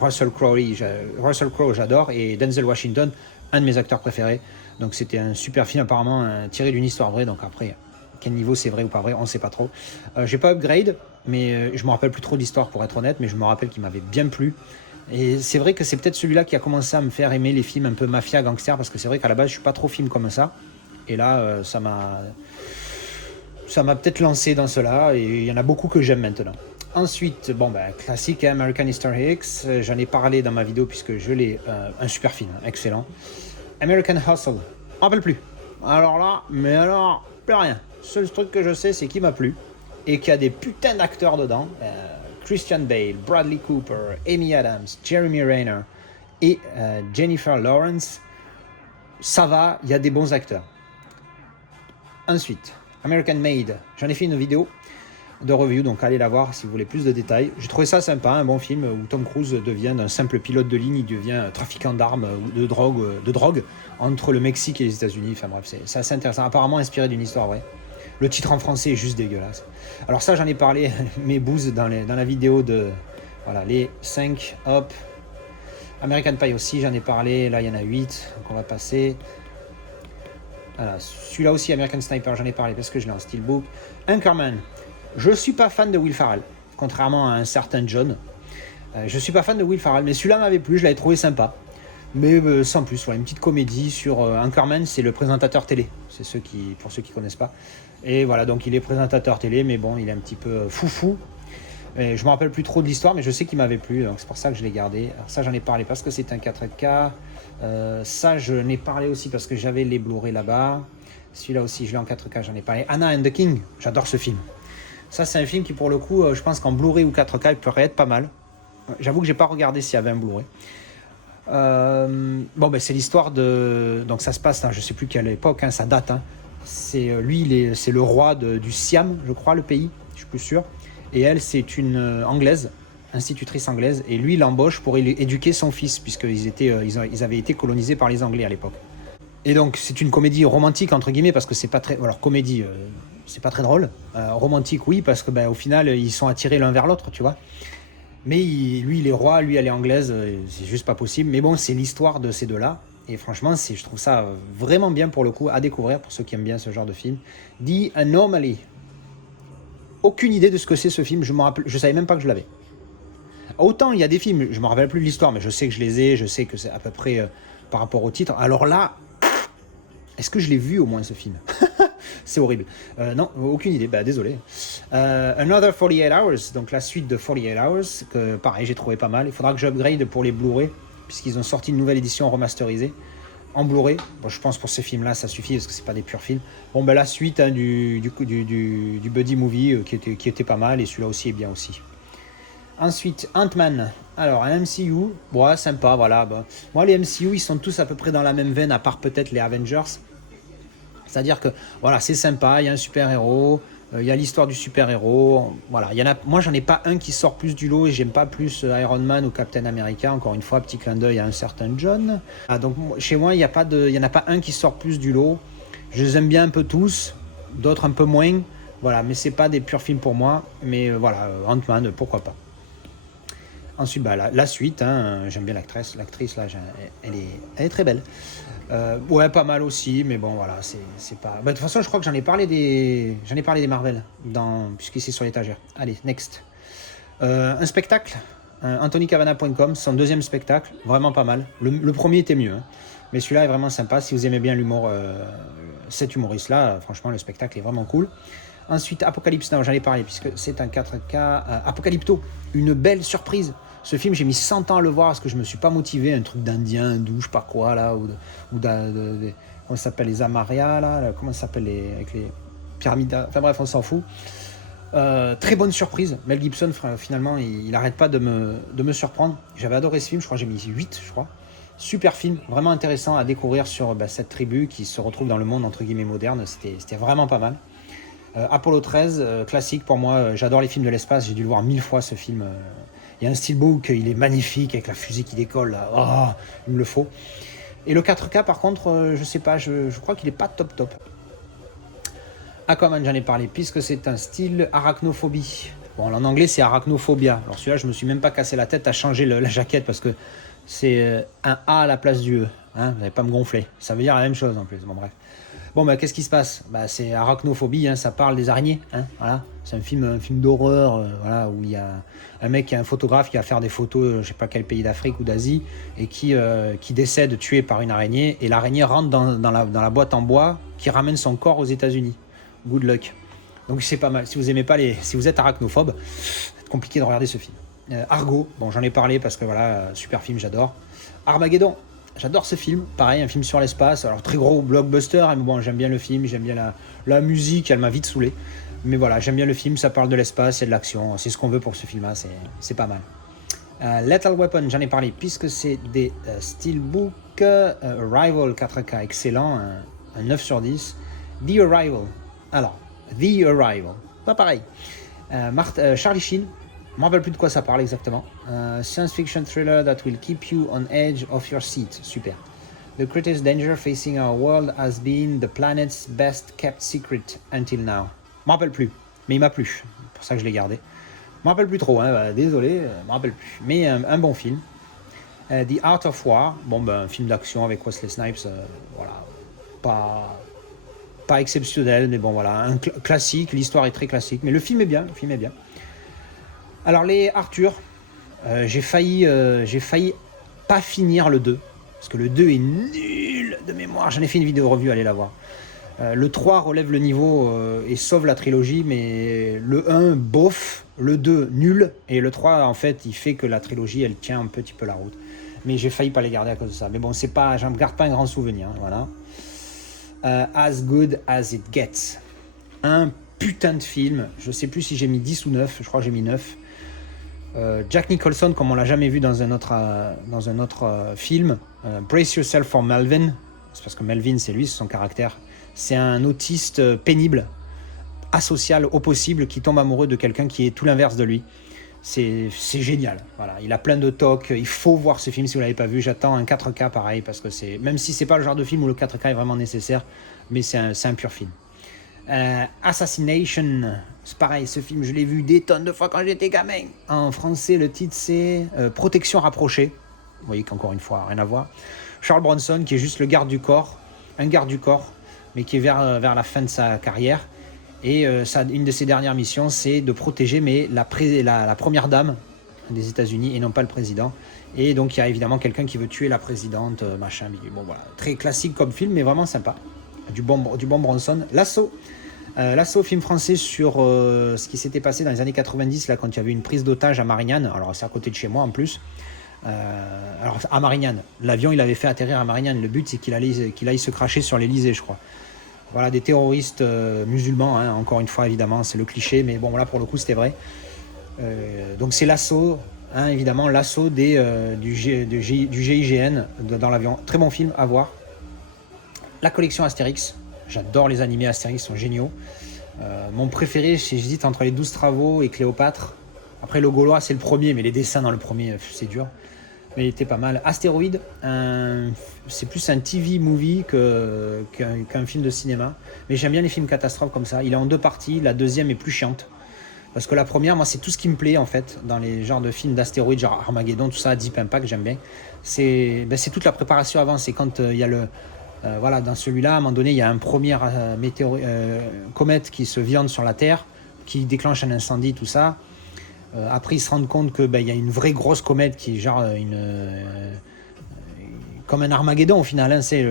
Russell Crowe, j'adore, et Denzel Washington, un de mes acteurs préférés. Donc c'était un super film apparemment tiré d'une histoire vraie. Donc après, quel niveau c'est vrai ou pas vrai, on ne sait pas trop. J'ai pas upgrade, mais je me rappelle plus trop de l'histoire pour être honnête, mais je me rappelle qu'il m'avait bien plu. Et c'est vrai que c'est peut-être celui-là qui a commencé à me faire aimer les films un peu mafia, gangster, parce que c'est vrai qu'à la base je suis pas trop film comme ça. Et là, ça m'a peut-être lancé dans cela, et il y en a beaucoup que j'aime maintenant. Ensuite, classique, American History X, j'en ai parlé dans ma vidéo puisque je l'ai, un super film, excellent. American Hustle, je me rappelle plus. Alors là, plus rien. Le seul truc que je sais, c'est qu'il m'a plu, et qu'il y a des putains d'acteurs dedans. Christian Bale, Bradley Cooper, Amy Adams, Jeremy Renner et Jennifer Lawrence. Ça va, il y a des bons acteurs. Ensuite, American Made, j'en ai fait une vidéo de review, donc allez la voir si vous voulez plus de détails. J'ai trouvé ça sympa, un bon film où Tom Cruise devient d'un simple pilote de ligne, il devient trafiquant d'armes ou de drogue entre le Mexique et les États-Unis. Enfin bref, c'est assez intéressant, apparemment inspiré d'une histoire vraie. Le titre en français est juste dégueulasse. Alors ça, j'en ai parlé, mes bouses, dans la vidéo de... Voilà, les 5, hop. American Pie aussi, j'en ai parlé. Là, il y en a 8, donc on va passer. Voilà, celui-là aussi, American Sniper, j'en ai parlé parce que je l'ai en steelbook. Anchorman. Je suis pas fan de Will Ferrell, contrairement à un certain John. Je suis pas fan de Will Ferrell, mais celui-là m'avait plu, je l'avais trouvé sympa. Mais sans plus, voilà, une petite comédie sur Anchorman, c'est le présentateur télé. C'est pour ceux qui connaissent pas. Et voilà, donc il est présentateur télé, mais bon, il est un petit peu foufou. Et je me rappelle plus trop de l'histoire, mais je sais qu'il m'avait plu, donc c'est pour ça que je l'ai gardé. Alors ça, j'en ai parlé parce que c'est un 4K. Ça, je n'ai parlé aussi parce que j'avais les Blu-ray là-bas. Celui-là aussi, je l'ai en 4K, j'en ai parlé. Anna and the King, j'adore ce film. Ça, c'est un film qui, pour le coup, je pense qu'en Blu-ray ou 4K, il pourrait être pas mal. J'avoue que j'ai pas regardé s'il y avait un Blu-ray. Bon, ben c'est l'histoire de. Donc ça se passe, hein, je sais plus quelle époque, hein, ça date. Hein. C'est lui, c'est le roi du Siam, je crois, le pays. Je suis plus sûr. Et elle, c'est une anglaise, institutrice anglaise, et lui, il l'embauche pour éduquer son fils, puisqu'ils ils avaient été colonisés par les Anglais à l'époque. Et donc, c'est une comédie romantique, entre guillemets, parce que c'est pas très. Alors, comédie, c'est pas très drôle. Romantique, oui, parce que au final, ils sont attirés l'un vers l'autre, tu vois. Mais lui, il est roi, lui, elle est anglaise, c'est juste pas possible. Mais bon, c'est l'histoire de ces deux-là. Et franchement, je trouve ça vraiment bien pour le coup, à découvrir pour ceux qui aiment bien ce genre de film. The Anomaly. Aucune idée de ce que c'est ce film, je savais même pas que je l'avais. Autant il y a des films, je me rappelle plus de l'histoire, mais je sais que je les ai, je sais que c'est à peu près par rapport au titre. Alors là, est-ce que je l'ai vu au moins ce film? C'est horrible. Non, aucune idée, désolé. Another 48 Hours, donc la suite de 48 Hours, que pareil, j'ai trouvé pas mal. Il faudra que j'upgrade pour les Blu-ray, puisqu'ils ont sorti une nouvelle édition remasterisée en Blu-ray. Bon, je pense pour ces films-là, ça suffit, parce que c'est pas des purs films. Bon, la suite hein, du buddy movie qui était pas mal, et celui-là aussi est bien aussi. Ensuite, Ant-Man. Alors, un MCU, ouais, sympa, voilà. Moi, les MCU, ils sont tous à peu près dans la même veine, à part peut-être les Avengers. C'est-à-dire que, voilà, c'est sympa, il y a un super-héros, il y a l'histoire du super-héros, voilà. Moi, j'en ai pas un qui sort plus du lot et j'aime pas plus Iron Man ou Captain America. Encore une fois, petit clin d'œil à un certain John. Donc, chez moi, il y en a pas un qui sort plus du lot. Je les aime bien un peu tous, d'autres un peu moins. Voilà, mais c'est pas des purs films pour moi. Mais voilà, Ant-Man, pourquoi pas. Ensuite, la suite, hein, j'aime bien l'actrice. L'actrice, là, elle est très belle. Ouais, pas mal aussi, mais bon, voilà, c'est pas. De toute façon, je crois que j'en ai parlé des Marvel, puisque c'est sur l'étagère. Allez, next. Un spectacle, anthonycavana.com, son deuxième spectacle, vraiment pas mal. Le premier était mieux, hein, mais celui-là est vraiment sympa. Si vous aimez bien l'humour, cet humoriste-là, franchement, le spectacle est vraiment cool. Ensuite, Apocalypse Now, j'en ai parlé, puisque c'est un 4K. Apocalypto, une belle surprise. Ce film, j'ai mis 100 ans à le voir parce que je me suis pas motivé. Un truc d'Indien, hindou, je sais pas quoi, là, ou comment ça s'appelle, les Amarias, là, comment ça s'appelle, avec les pyramides. Enfin bref, on s'en fout. Très bonne surprise. Mel Gibson, finalement, il arrête pas de me surprendre. J'avais adoré ce film, je crois que j'ai mis 8, je crois. Super film, vraiment intéressant à découvrir sur cette tribu qui se retrouve dans le monde, entre guillemets, moderne. C'était vraiment pas mal. Apollo 13, classique pour moi. J'adore les films de l'espace, j'ai dû le voir 1000 fois ce film. Il y a un steelbook, il est magnifique avec la fusée qui décolle. Là. Oh, il me le faut. Et le 4K, par contre, je sais pas, je crois qu'il est pas top. Aquaman, j'en ai parlé, puisque c'est un style arachnophobie. Bon, en anglais, c'est arachnophobia. Alors celui-là, je me suis même pas cassé la tête à changer la jaquette parce que c'est un A à la place du E. Hein, vous n'allez pas me gonfler. Ça veut dire la même chose en plus. Bon, bref. Bon, qu'est-ce qui se passe? C'est arachnophobie, hein, ça parle des araignées. Hein, voilà. C'est un film d'horreur voilà, où il y a un mec qui est un photographe qui va faire des photos, je sais pas quel pays d'Afrique ou d'Asie, et qui décède tué par une araignée, et l'araignée rentre dans la boîte en bois qui ramène son corps aux États-Unis. Good luck. Donc c'est pas mal. Si vous aimez pas si vous êtes arachnophobe, c'est compliqué de regarder ce film. Argo, bon j'en ai parlé parce que voilà, super film, j'adore. Armageddon. J'adore ce film, pareil, un film sur l'espace, alors très gros blockbuster, mais bon, j'aime bien le film, j'aime bien la musique, elle m'a vite saoulé. Mais voilà, j'aime bien le film, ça parle de l'espace, c'est de l'action, c'est ce qu'on veut pour ce film-là, c'est pas mal. Lethal Weapon, j'en ai parlé, puisque c'est des Steelbook, Arrival 4K, excellent, un 9 sur 10. The Arrival, alors, The Arrival, pas pareil. Charlie Sheen, je ne me rappelle plus de quoi ça parle exactement. Science-fiction thriller that will keep you on edge of your seat. Super. The greatest danger facing our world has been the planet's best kept secret until now. Je ne me rappelle plus, mais il m'a plu. C'est pour ça que je l'ai gardé. Je ne me rappelle plus trop, hein, désolé, je ne me rappelle plus. Mais un bon film. The Art of War, un film d'action avec Wesley Snipes, voilà, pas exceptionnel, mais bon voilà, un classique, l'histoire est très classique, mais le film est bien, Alors les Arthur, j'ai failli pas finir le 2. Parce que le 2 est nul de mémoire. J'en ai fait une vidéo review, allez la voir. Le 3 relève le niveau et sauve la trilogie, mais le 1, bof, le 2, nul, et le 3, en fait, il fait que la trilogie, elle tient un petit peu la route. Mais j'ai failli pas les garder à cause de ça. Mais bon, c'est pas, j'en garde pas un grand souvenir, hein, voilà. As Good As It Gets. Un putain de film. Je sais plus si j'ai mis 10 ou 9, je crois que j'ai mis 9. Jack Nicholson, comme on l'a jamais vu dans un autre film. Brace Yourself for Melvin. C'est parce que Melvin, c'est lui, c'est son caractère. C'est un autiste pénible, asocial au possible, qui tombe amoureux de quelqu'un qui est tout l'inverse de lui. C'est génial. Voilà. Il a plein de tocs. Il faut voir ce film si vous ne l'avez pas vu. J'attends un 4K pareil, parce que c'est, même si c'est pas le genre de film où le 4K est vraiment nécessaire, mais c'est un pur film. Assassination, c'est pareil, ce film je l'ai vu des tonnes de fois quand j'étais gamin. En français, le titre c'est Protection rapprochée. Vous voyez qu'encore une fois, rien à voir. Charles Bronson, qui est juste le garde du corps, un garde du corps, mais qui est vers la fin de sa carrière. Et une de ses dernières missions, c'est de protéger la première dame des États-Unis et non pas le président. Et donc il y a évidemment quelqu'un qui veut tuer la présidente, machin. Bon voilà, très classique comme film, mais vraiment sympa. Du bon Bronson. L'assaut, film français sur ce qui s'était passé dans les années 90, là, quand il y avait une prise d'otage à Marignane. Alors c'est à côté de chez moi en plus. Alors à Marignane, l'avion il avait fait atterrir à Marignane. Le but c'est qu'il aille se cracher sur l'Elysée, je crois. Voilà, des terroristes musulmans, hein, encore une fois évidemment, c'est le cliché, mais bon là pour le coup c'était vrai. Donc c'est l'assaut, hein, évidemment, l'assaut du GIGN dans l'avion. Très bon film à voir. La collection Astérix, j'adore les animés Astérix, ils sont géniaux. Mon préféré, j'hésite entre les 12 travaux et Cléopâtre. Après le Gaulois c'est le premier, mais les dessins dans le premier c'est dur. Mais il était pas mal. Astéroïde, c'est plus un TV movie qu'un film de cinéma. Mais j'aime bien les films catastrophes comme ça. Il est en 2 parties, la deuxième est plus chiante. Parce que la première, moi c'est tout ce qui me plaît en fait, dans les genres de films d'astéroïdes, genre Armageddon, tout ça, Deep Impact, j'aime bien. C'est toute la préparation avant, c'est quand il y a le... voilà, dans celui-là, à un moment donné, il y a un premier comète qui se viande sur la Terre, qui déclenche un incendie, tout ça. Après, ils se rendent compte que y a une vraie grosse comète qui est genre comme un Armageddon au final. Hein, c'est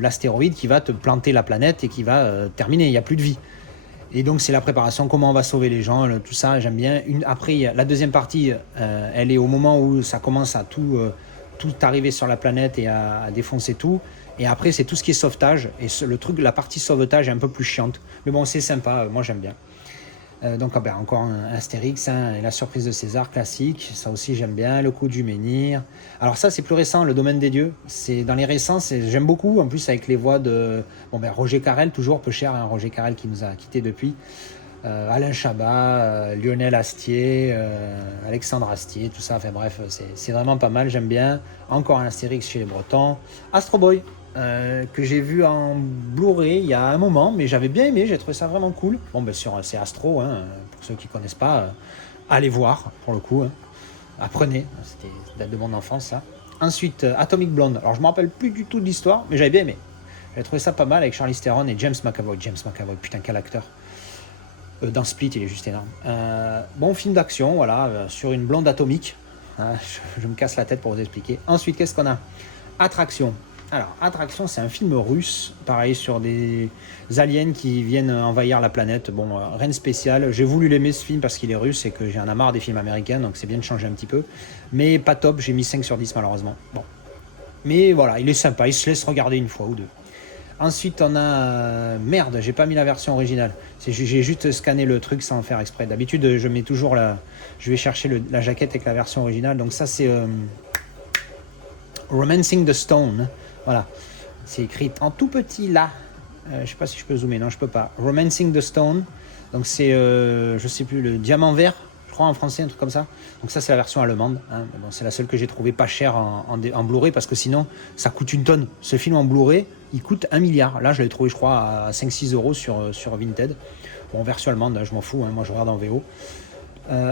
l'astéroïde qui va te planter la planète et qui va terminer. Il n'y a plus de vie. Et donc, c'est la préparation, comment on va sauver les gens, tout ça, j'aime bien. Après, la deuxième partie, elle est au moment où ça commence à tout arriver sur la planète et à défoncer tout. Et après, c'est tout ce qui est sauvetage. Et la partie sauvetage est un peu plus chiante. Mais bon, c'est sympa, moi j'aime bien. Donc encore un Astérix, hein, et la surprise de César, classique, ça aussi j'aime bien, le coup du menhir. Alors ça c'est plus récent, le domaine des dieux, c'est dans les récents, j'aime beaucoup, en plus avec les voix de Roger Carrel, toujours peu cher, hein, Roger Carrel qui nous a quittés depuis, Alain Chabat, Lionel Astier, Alexandre Astier, tout ça, enfin bref, c'est vraiment pas mal, j'aime bien. Encore un Astérix chez les Bretons. Astro Boy, que j'ai vu en Blu-ray il y a un moment, mais j'avais bien aimé, j'ai trouvé ça vraiment cool. C'est Astro, hein, pour ceux qui ne connaissent pas, allez voir, pour le coup, hein. Apprenez, c'était date de mon enfance, ça. Ensuite, Atomic Blonde, alors je me rappelle plus du tout de l'histoire, mais j'avais bien aimé. J'ai trouvé ça pas mal avec Charlize Theron et James McAvoy, putain quel acteur. Dans Split, il est juste énorme. Bon film d'action, voilà, sur une blonde atomique, hein, je me casse la tête pour vous expliquer. Ensuite, qu'est-ce qu'on a? Attraction. Alors, Attraction, c'est un film russe, pareil, sur des aliens qui viennent envahir la planète. Bon, rien de spécial. J'ai voulu l'aimer ce film parce qu'il est russe et que j'en ai marre des films américains, donc c'est bien de changer un petit peu. Mais pas top, j'ai mis 5 sur 10 malheureusement. Bon. Mais voilà, il est sympa, il se laisse regarder une fois ou deux. Ensuite, on a... merde, j'ai pas mis la version originale. J'ai juste scanné le truc sans faire exprès. D'habitude, je mets toujours je vais chercher la jaquette avec la version originale. Donc ça, c'est... Romancing the Stone. Voilà, c'est écrit en tout petit là. Je sais pas si je peux zoomer, non je peux pas. Romancing the Stone, donc c'est, je sais plus, le diamant vert, je crois en français, un truc comme ça. Donc ça c'est la version allemande, hein. Bon, c'est la seule que j'ai trouvé pas chère en Blu-ray parce que sinon ça coûte une tonne. Ce film en Blu-ray, il coûte 1 milliard. Là je l'ai trouvé je crois à 5-6 euros sur Vinted. Bon, version allemande, hein, je m'en fous, hein, moi je regarde en VO.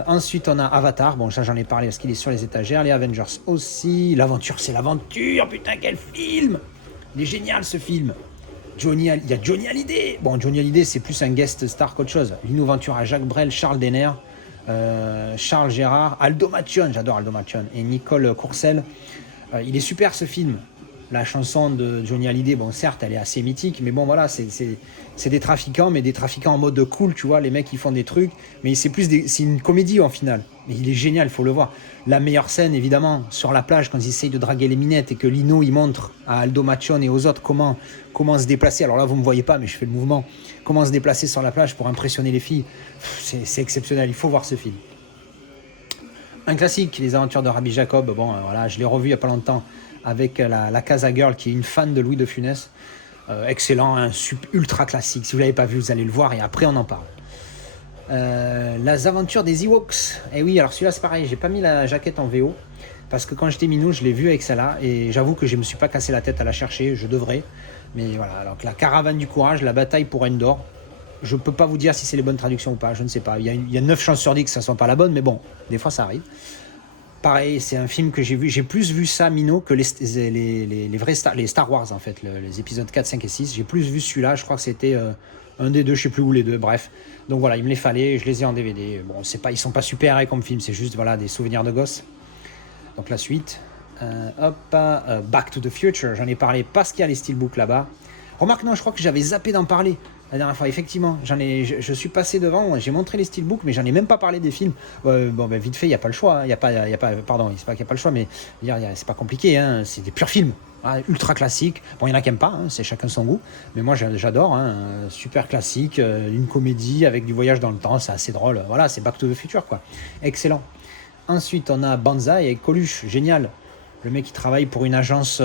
Ensuite on a Avatar, bon ça j'en ai parlé parce qu'il est sur les étagères, les Avengers aussi, l'aventure c'est l'aventure, putain quel film, il est génial ce film. Il y a Johnny Hallyday, bon Johnny Hallyday c'est plus un guest star qu'autre chose, Lino Ventura, Jacques Brel, Charles Denner, Charles Gérard, Aldo Macion, j'adore Aldo Macion, et Nicole Courcelles. Il est super ce film, la chanson de Johnny Hallyday, bon certes elle est assez mythique, mais bon voilà, c'est des trafiquants, mais des trafiquants en mode cool, tu vois, les mecs ils font des trucs, mais c'est une comédie en final. Mais il est génial, il faut le voir. La meilleure scène évidemment, sur la plage, quand ils essayent de draguer les minettes et que Lino il montre à Aldo Machon et aux autres comment se déplacer. Alors là vous me voyez pas, mais je fais le mouvement. Comment se déplacer sur la plage pour impressionner les filles. C'est exceptionnel, il faut voir ce film. Un classique, Les Aventures de Rabbi Jacob. Bon, voilà, je l'ai revu il n'y a pas longtemps avec la Casa Girl qui est une fan de Louis de Funès. Excellent, un ultra classique. Si vous ne l'avez pas vu, vous allez le voir et après on en parle. Les Aventures des Ewoks. Et oui, alors celui-là c'est pareil, j'ai pas mis la jaquette en VO parce que quand j'étais minou, je l'ai vu avec celle-là et j'avoue que je me suis pas cassé la tête à la chercher, je devrais. Mais voilà, alors que la caravane du courage, la bataille pour Endor. Je peux pas vous dire si c'est les bonnes traductions ou pas, je ne sais pas. Il y a 9 chances sur 10 que ça soit pas la bonne, mais bon, des fois ça arrive. Pareil, c'est un film que j'ai vu. J'ai plus vu ça, Mino, que les vrais les Star Wars, en fait, les épisodes 4, 5 et 6. J'ai plus vu celui-là, je crois que c'était un des deux, je sais plus où les deux, bref. Donc voilà, il me les fallait, je les ai en DVD. Bon, ils sont pas super comme film, c'est juste voilà, des souvenirs de gosse. Donc la suite. Back to the Future, j'en ai parlé parce qu'il y a les steelbooks là-bas. Remarque, non, je crois que j'avais zappé d'en parler la dernière fois. Effectivement, je suis passé devant, j'ai montré les steelbooks, mais j'en ai même pas parlé des films. Bon, ben, vite fait, il n'y a pas le choix. Pardon, c'est pas qu'il n'y a pas le choix, mais c'est pas compliqué. Hein, c'est des purs films, ultra classiques. Bon, il y en a qui n'aiment pas, hein, c'est chacun son goût. Mais moi, j'adore. Hein, super classique, une comédie avec du voyage dans le temps, c'est assez drôle. Voilà, c'est Back to the Future, quoi. Excellent. Ensuite, on a Banzai avec Coluche, génial. Le mec qui travaille pour une agence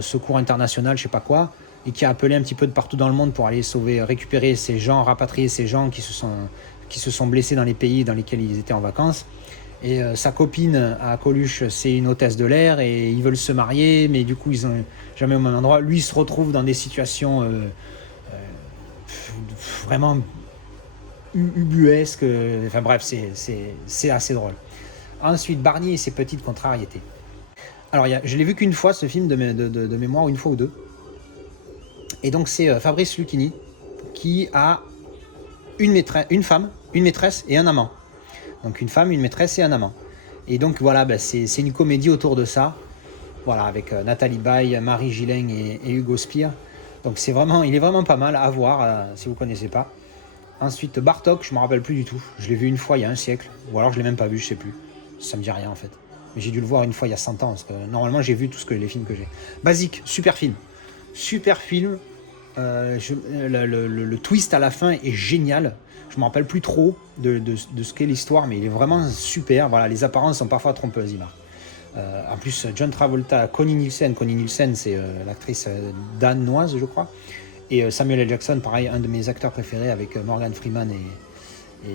Secours International, je sais pas quoi, et qui a appelé un petit peu de partout dans le monde pour aller récupérer ces gens, rapatrier ces gens qui se sont blessés dans les pays dans lesquels ils étaient en vacances. Et sa copine à Coluche, c'est une hôtesse de l'air et ils veulent se marier, mais du coup ils ont jamais au même endroit. Lui il se retrouve dans des situations vraiment ubuesques. Enfin bref, c'est assez drôle. Ensuite, Barney et ses petites contrariétés. Alors, je l'ai vu qu'une fois, ce film de mémoire, une fois ou deux. Et donc, c'est Fabrice Lucchini qui a une femme, une maîtresse et un amant. Donc, une femme, une maîtresse et un amant. Et donc, voilà, c'est une comédie autour de ça. Voilà, avec Nathalie Baye, Marie Gilleng et Hugo Spire. Donc, il est vraiment pas mal à voir si vous ne connaissez pas. Ensuite, Bartok, je ne me rappelle plus du tout. Je l'ai vu une fois il y a un siècle. Ou alors, je ne l'ai même pas vu, je ne sais plus. Ça me dit rien en fait. Mais j'ai dû le voir une fois il y a 100 ans, parce que normalement j'ai vu les films que j'ai. Basique, super film. Super film. Le twist à la fin est génial. Je ne me rappelle plus trop de ce qu'est l'histoire, mais il est vraiment super. Voilà, les apparences sont parfois trompeuses, Imar. En plus, John Travolta, Connie Nielsen. Connie Nielsen, c'est l'actrice danoise, je crois. Et Samuel L. Jackson, pareil, un de mes acteurs préférés avec Morgan Freeman et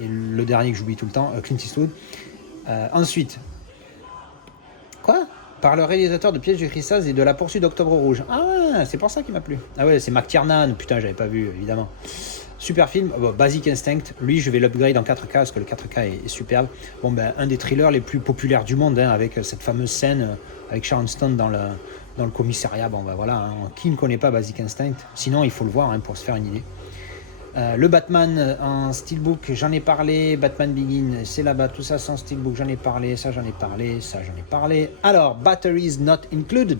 le dernier que j'oublie tout le temps, Clint Eastwood. Ensuite, quoi ? Par le réalisateur de Piège de cristal et de La poursuite d'Octobre Rouge. Ah, c'est pour ça qu'il m'a plu. Ah ouais, c'est McTiernan. Putain, j'avais pas vu, évidemment. Super film. Basic Instinct. Lui, je vais l'upgrade en 4K parce que le 4K est superbe. Bon, ben, un des thrillers les plus populaires du monde, hein, avec cette fameuse scène avec Sharon Stone dans le commissariat. Bon, ben voilà. Hein, qui ne connaît pas Basic Instinct ? Sinon, il faut le voir pour se faire une idée. Le Batman en steelbook, j'en ai parlé. Batman Begins, c'est là-bas, tout ça c'est en steelbook, j'en ai parlé, ça j'en ai parlé, ça j'en ai parlé. Alors, Batteries Not Included,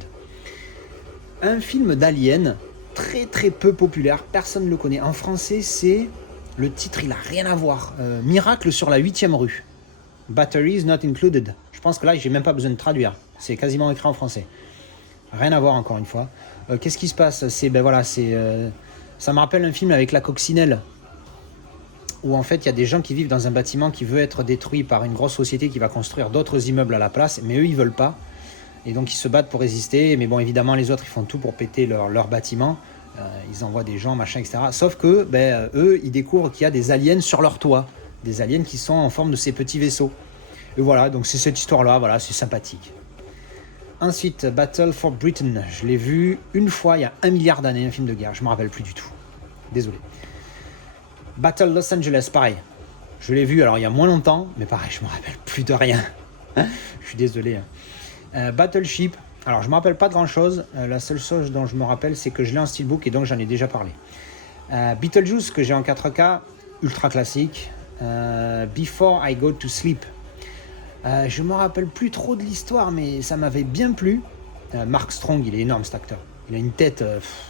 un film d'Alien très très peu populaire, personne ne le connaît. En français, c'est le titre, il a rien à voir. Miracle sur la 8e rue. Batteries Not Included. Je pense que là, j'ai même pas besoin de traduire. C'est quasiment écrit en français. Rien à voir encore une fois. Qu'est-ce qui se passe ? Ça me rappelle un film avec la coccinelle, où en fait il y a des gens qui vivent dans un bâtiment qui veut être détruit par une grosse société qui va construire d'autres immeubles à la place, mais eux ils veulent pas, et donc ils se battent pour résister. Mais bon, évidemment les autres ils font tout pour péter leur bâtiment, ils envoient des gens, machin, etc. Sauf que eux ils découvrent qu'il y a des aliens sur leur toit, des aliens qui sont en forme de ces petits vaisseaux. Et voilà, donc c'est cette histoire là, voilà, c'est sympathique. Ensuite, Battle for Britain, je l'ai vu une fois il y a 1 milliard d'années, un film de guerre, je me rappelle plus du tout. Désolé. Battle Los Angeles, pareil. Je l'ai vu alors il y a moins longtemps, mais pareil, je me rappelle plus de rien. Je suis désolé. Battleship, alors je me rappelle pas de grand chose. La seule chose dont je me rappelle, c'est que je l'ai en steelbook et donc j'en ai déjà parlé. Beetlejuice, que j'ai en 4K, ultra classique. Before I Go to Sleep. Je me rappelle plus trop de l'histoire, mais ça m'avait bien plu. Mark Strong, il est énorme cet acteur. Il a une tête,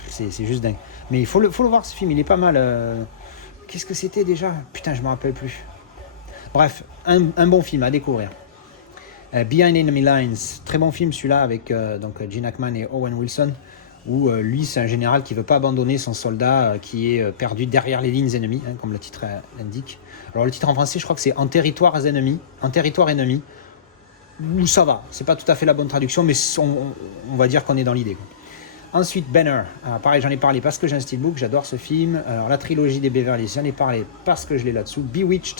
c'est juste dingue. Mais il faut le voir ce film, il est pas mal. Qu'est-ce que c'était déjà? Putain, je me rappelle plus. Bref, un bon film à découvrir. Behind Enemy Lines, très bon film celui-là avec donc Gene Hackman et Owen Wilson, où lui c'est un général qui veut pas abandonner son soldat qui est perdu derrière les lignes ennemies, hein, comme le titre l'indique. Alors le titre en français je crois que c'est En territoire ennemi, où ça va, c'est pas tout à fait la bonne traduction, mais on va dire qu'on est dans l'idée. Ensuite Banner, alors, pareil j'en ai parlé parce que j'ai un steelbook, j'adore ce film. Alors la trilogie des Beverly Hills, j'en ai parlé parce que je l'ai là-dessous. Bewitched,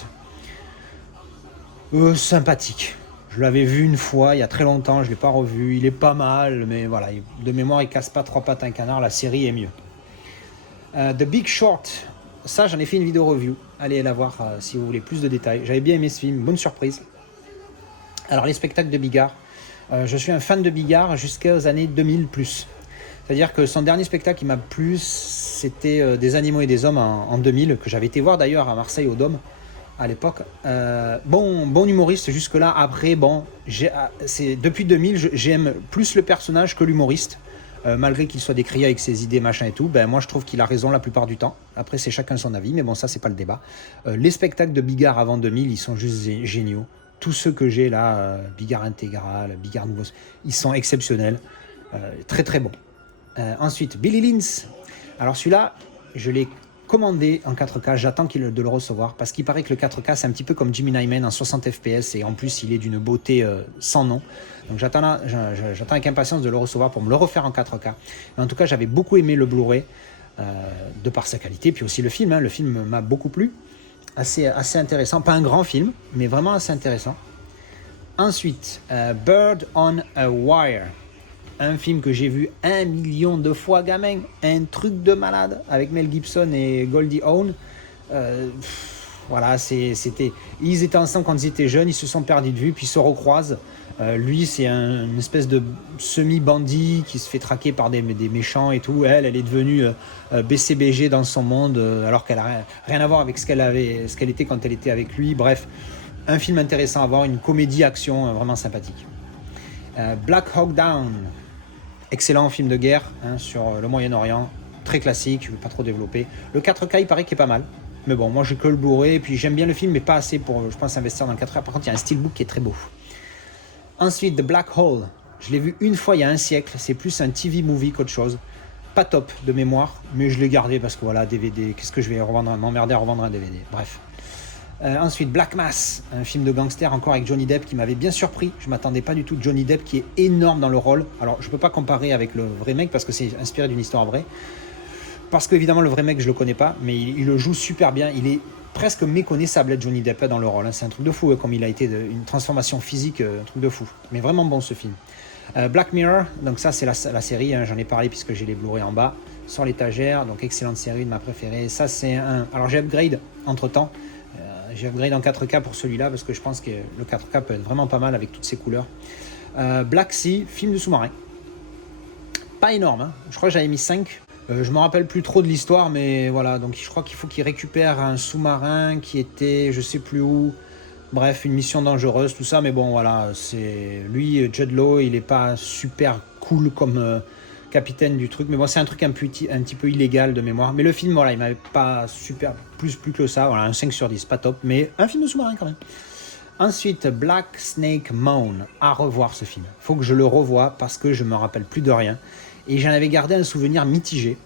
sympathique. Je l'avais vu une fois, il y a très longtemps, je ne l'ai pas revu. Il est pas mal, mais voilà, de mémoire, il casse pas trois pattes à un canard. La série est mieux. The Big Short, ça, j'en ai fait une vidéo review. Allez la voir si vous voulez plus de détails. J'avais bien aimé ce film, bonne surprise. Alors, les spectacles de Bigard. Je suis un fan de Bigard jusqu'aux années 2000+. C'est-à-dire que son dernier spectacle qui m'a plu, c'était Des animaux et des hommes en 2000, que j'avais été voir d'ailleurs à Marseille au Dôme. À l'époque, bon humoriste jusque-là. Après, bon, depuis 2000, j'aime plus le personnage que l'humoriste, malgré qu'il soit décrié avec ses idées, machin et tout. Ben moi, je trouve qu'il a raison la plupart du temps. Après, c'est chacun son avis, mais bon, ça, c'est pas le débat. Les spectacles de Bigard avant 2000, ils sont juste géniaux. Tous ceux que j'ai là, Bigard intégral, Bigard nouveau, ils sont exceptionnels, très très bons. Ensuite, Billy Lynch. Alors celui-là, je l'ai commandé en 4K, j'attends de le recevoir parce qu'il paraît que le 4K c'est un petit peu comme Gemini Man en 60 fps et en plus il est d'une beauté sans nom, donc j'attends avec impatience de le recevoir pour me le refaire en 4K. Mais en tout cas j'avais beaucoup aimé le Blu-ray de par sa qualité, puis aussi le film, le film m'a beaucoup plu, assez intéressant, pas un grand film mais vraiment assez intéressant. Ensuite Bird on a Wire, un film que j'ai vu 1 million de fois, gamin, un truc de malade, avec Mel Gibson et Goldie Hawn. Voilà, ils étaient ensemble quand ils étaient jeunes, ils se sont perdus de vue, puis ils se recroisent. Lui, c'est une espèce de semi-bandit qui se fait traquer par des méchants et tout. Elle est devenue BCBG dans son monde, alors qu'elle n'a rien à voir avec ce qu'elle était quand elle était avec lui. Bref, un film intéressant à voir, une comédie-action vraiment sympathique. Black Hawk Down, excellent film de guerre sur le Moyen-Orient, très classique, je ne vais pas trop développer. Le 4K, il paraît qu'il est pas mal, mais bon, moi j'ai que le Blu-ray, et puis j'aime bien le film, mais pas assez pour, je pense, investir dans le 4K. Par contre, il y a un steelbook qui est très beau. Ensuite, The Black Hole, je l'ai vu une fois il y a un siècle, c'est plus un TV movie qu'autre chose. Pas top de mémoire, mais je l'ai gardé parce que voilà, DVD, qu'est-ce que je vais m'emmerder à revendre un DVD, bref. Ensuite Black Mass, un film de gangster encore avec Johnny Depp qui m'avait bien surpris. Je m'attendais pas du tout. Johnny Depp qui est énorme dans le rôle. Alors je peux pas comparer avec le vrai mec parce que c'est inspiré d'une histoire vraie. Parce qu'évidemment le vrai mec je le connais pas, mais il le joue super bien. Il est presque méconnaissable Johnny Depp dans le rôle. C'est un truc de fou comme il a été une transformation physique, un truc de fou. Mais vraiment bon ce film. Black Mirror, donc ça c'est la série, j'en ai parlé puisque j'ai les Blu-ray en bas sur l'étagère. Donc excellente série, de ma préférée. Ça c'est alors j'ai upgrade entre temps. J'ai upgrade en 4K pour celui-là parce que je pense que le 4K peut être vraiment pas mal avec toutes ces couleurs. Black Sea, film de sous-marin. Pas énorme, je crois que j'avais mis 5. Je me rappelle plus trop de l'histoire, mais voilà. Donc je crois qu'il faut qu'il récupère un sous-marin qui était je sais plus où. Bref, une mission dangereuse, tout ça. Mais bon, voilà, c'est lui, Jude Law, il est pas super cool comme capitaine du truc, mais bon, c'est un truc un petit peu illégal de mémoire, mais le film, voilà, il m'avait pas super plus que ça, voilà, un 5 sur 10, pas top, mais un film de sous-marin quand même. Ensuite, Black Snake Moan, à revoir ce film, faut que je le revoie parce que je me rappelle plus de rien, et j'en avais gardé un souvenir mitigé,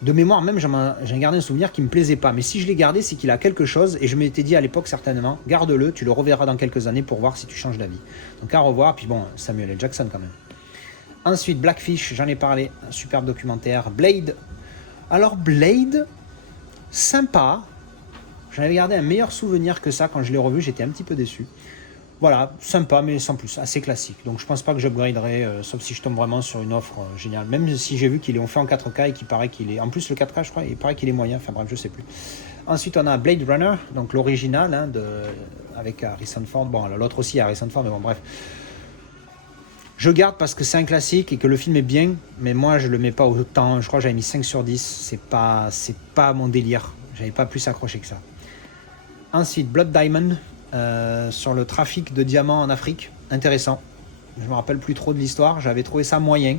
de mémoire même, j'ai gardé un souvenir qui me plaisait pas, mais si je l'ai gardé, c'est qu'il a quelque chose, et je m'étais dit à l'époque certainement, garde-le, tu le reverras dans quelques années pour voir si tu changes d'avis, donc à revoir, puis bon, Samuel L. Jackson quand même. Ensuite, Blackfish, j'en ai parlé, un superbe documentaire. Blade, alors Blade, sympa. J'en avais gardé un meilleur souvenir que ça quand je l'ai revu, j'étais un petit peu déçu. Voilà, sympa mais sans plus, assez classique. Donc je pense pas que j'upgraderai, sauf si je tombe vraiment sur une offre géniale. Même si j'ai vu qu'il est fait en 4K et qu'il paraît qu'il est... En plus le 4K je crois, il paraît qu'il est moyen, enfin bref, je sais plus. Ensuite on a Blade Runner, donc l'original, avec Harrison Ford. Bon, l'autre aussi Harrison Ford, mais bon bref. Je garde parce que c'est un classique et que le film est bien, mais moi je le mets pas autant, je crois que j'avais mis 5 sur 10, c'est pas mon délire, j'avais pas plus accroché que ça. Ensuite, Blood Diamond, sur le trafic de diamants en Afrique, intéressant. Je me rappelle plus trop de l'histoire. J'avais trouvé ça moyen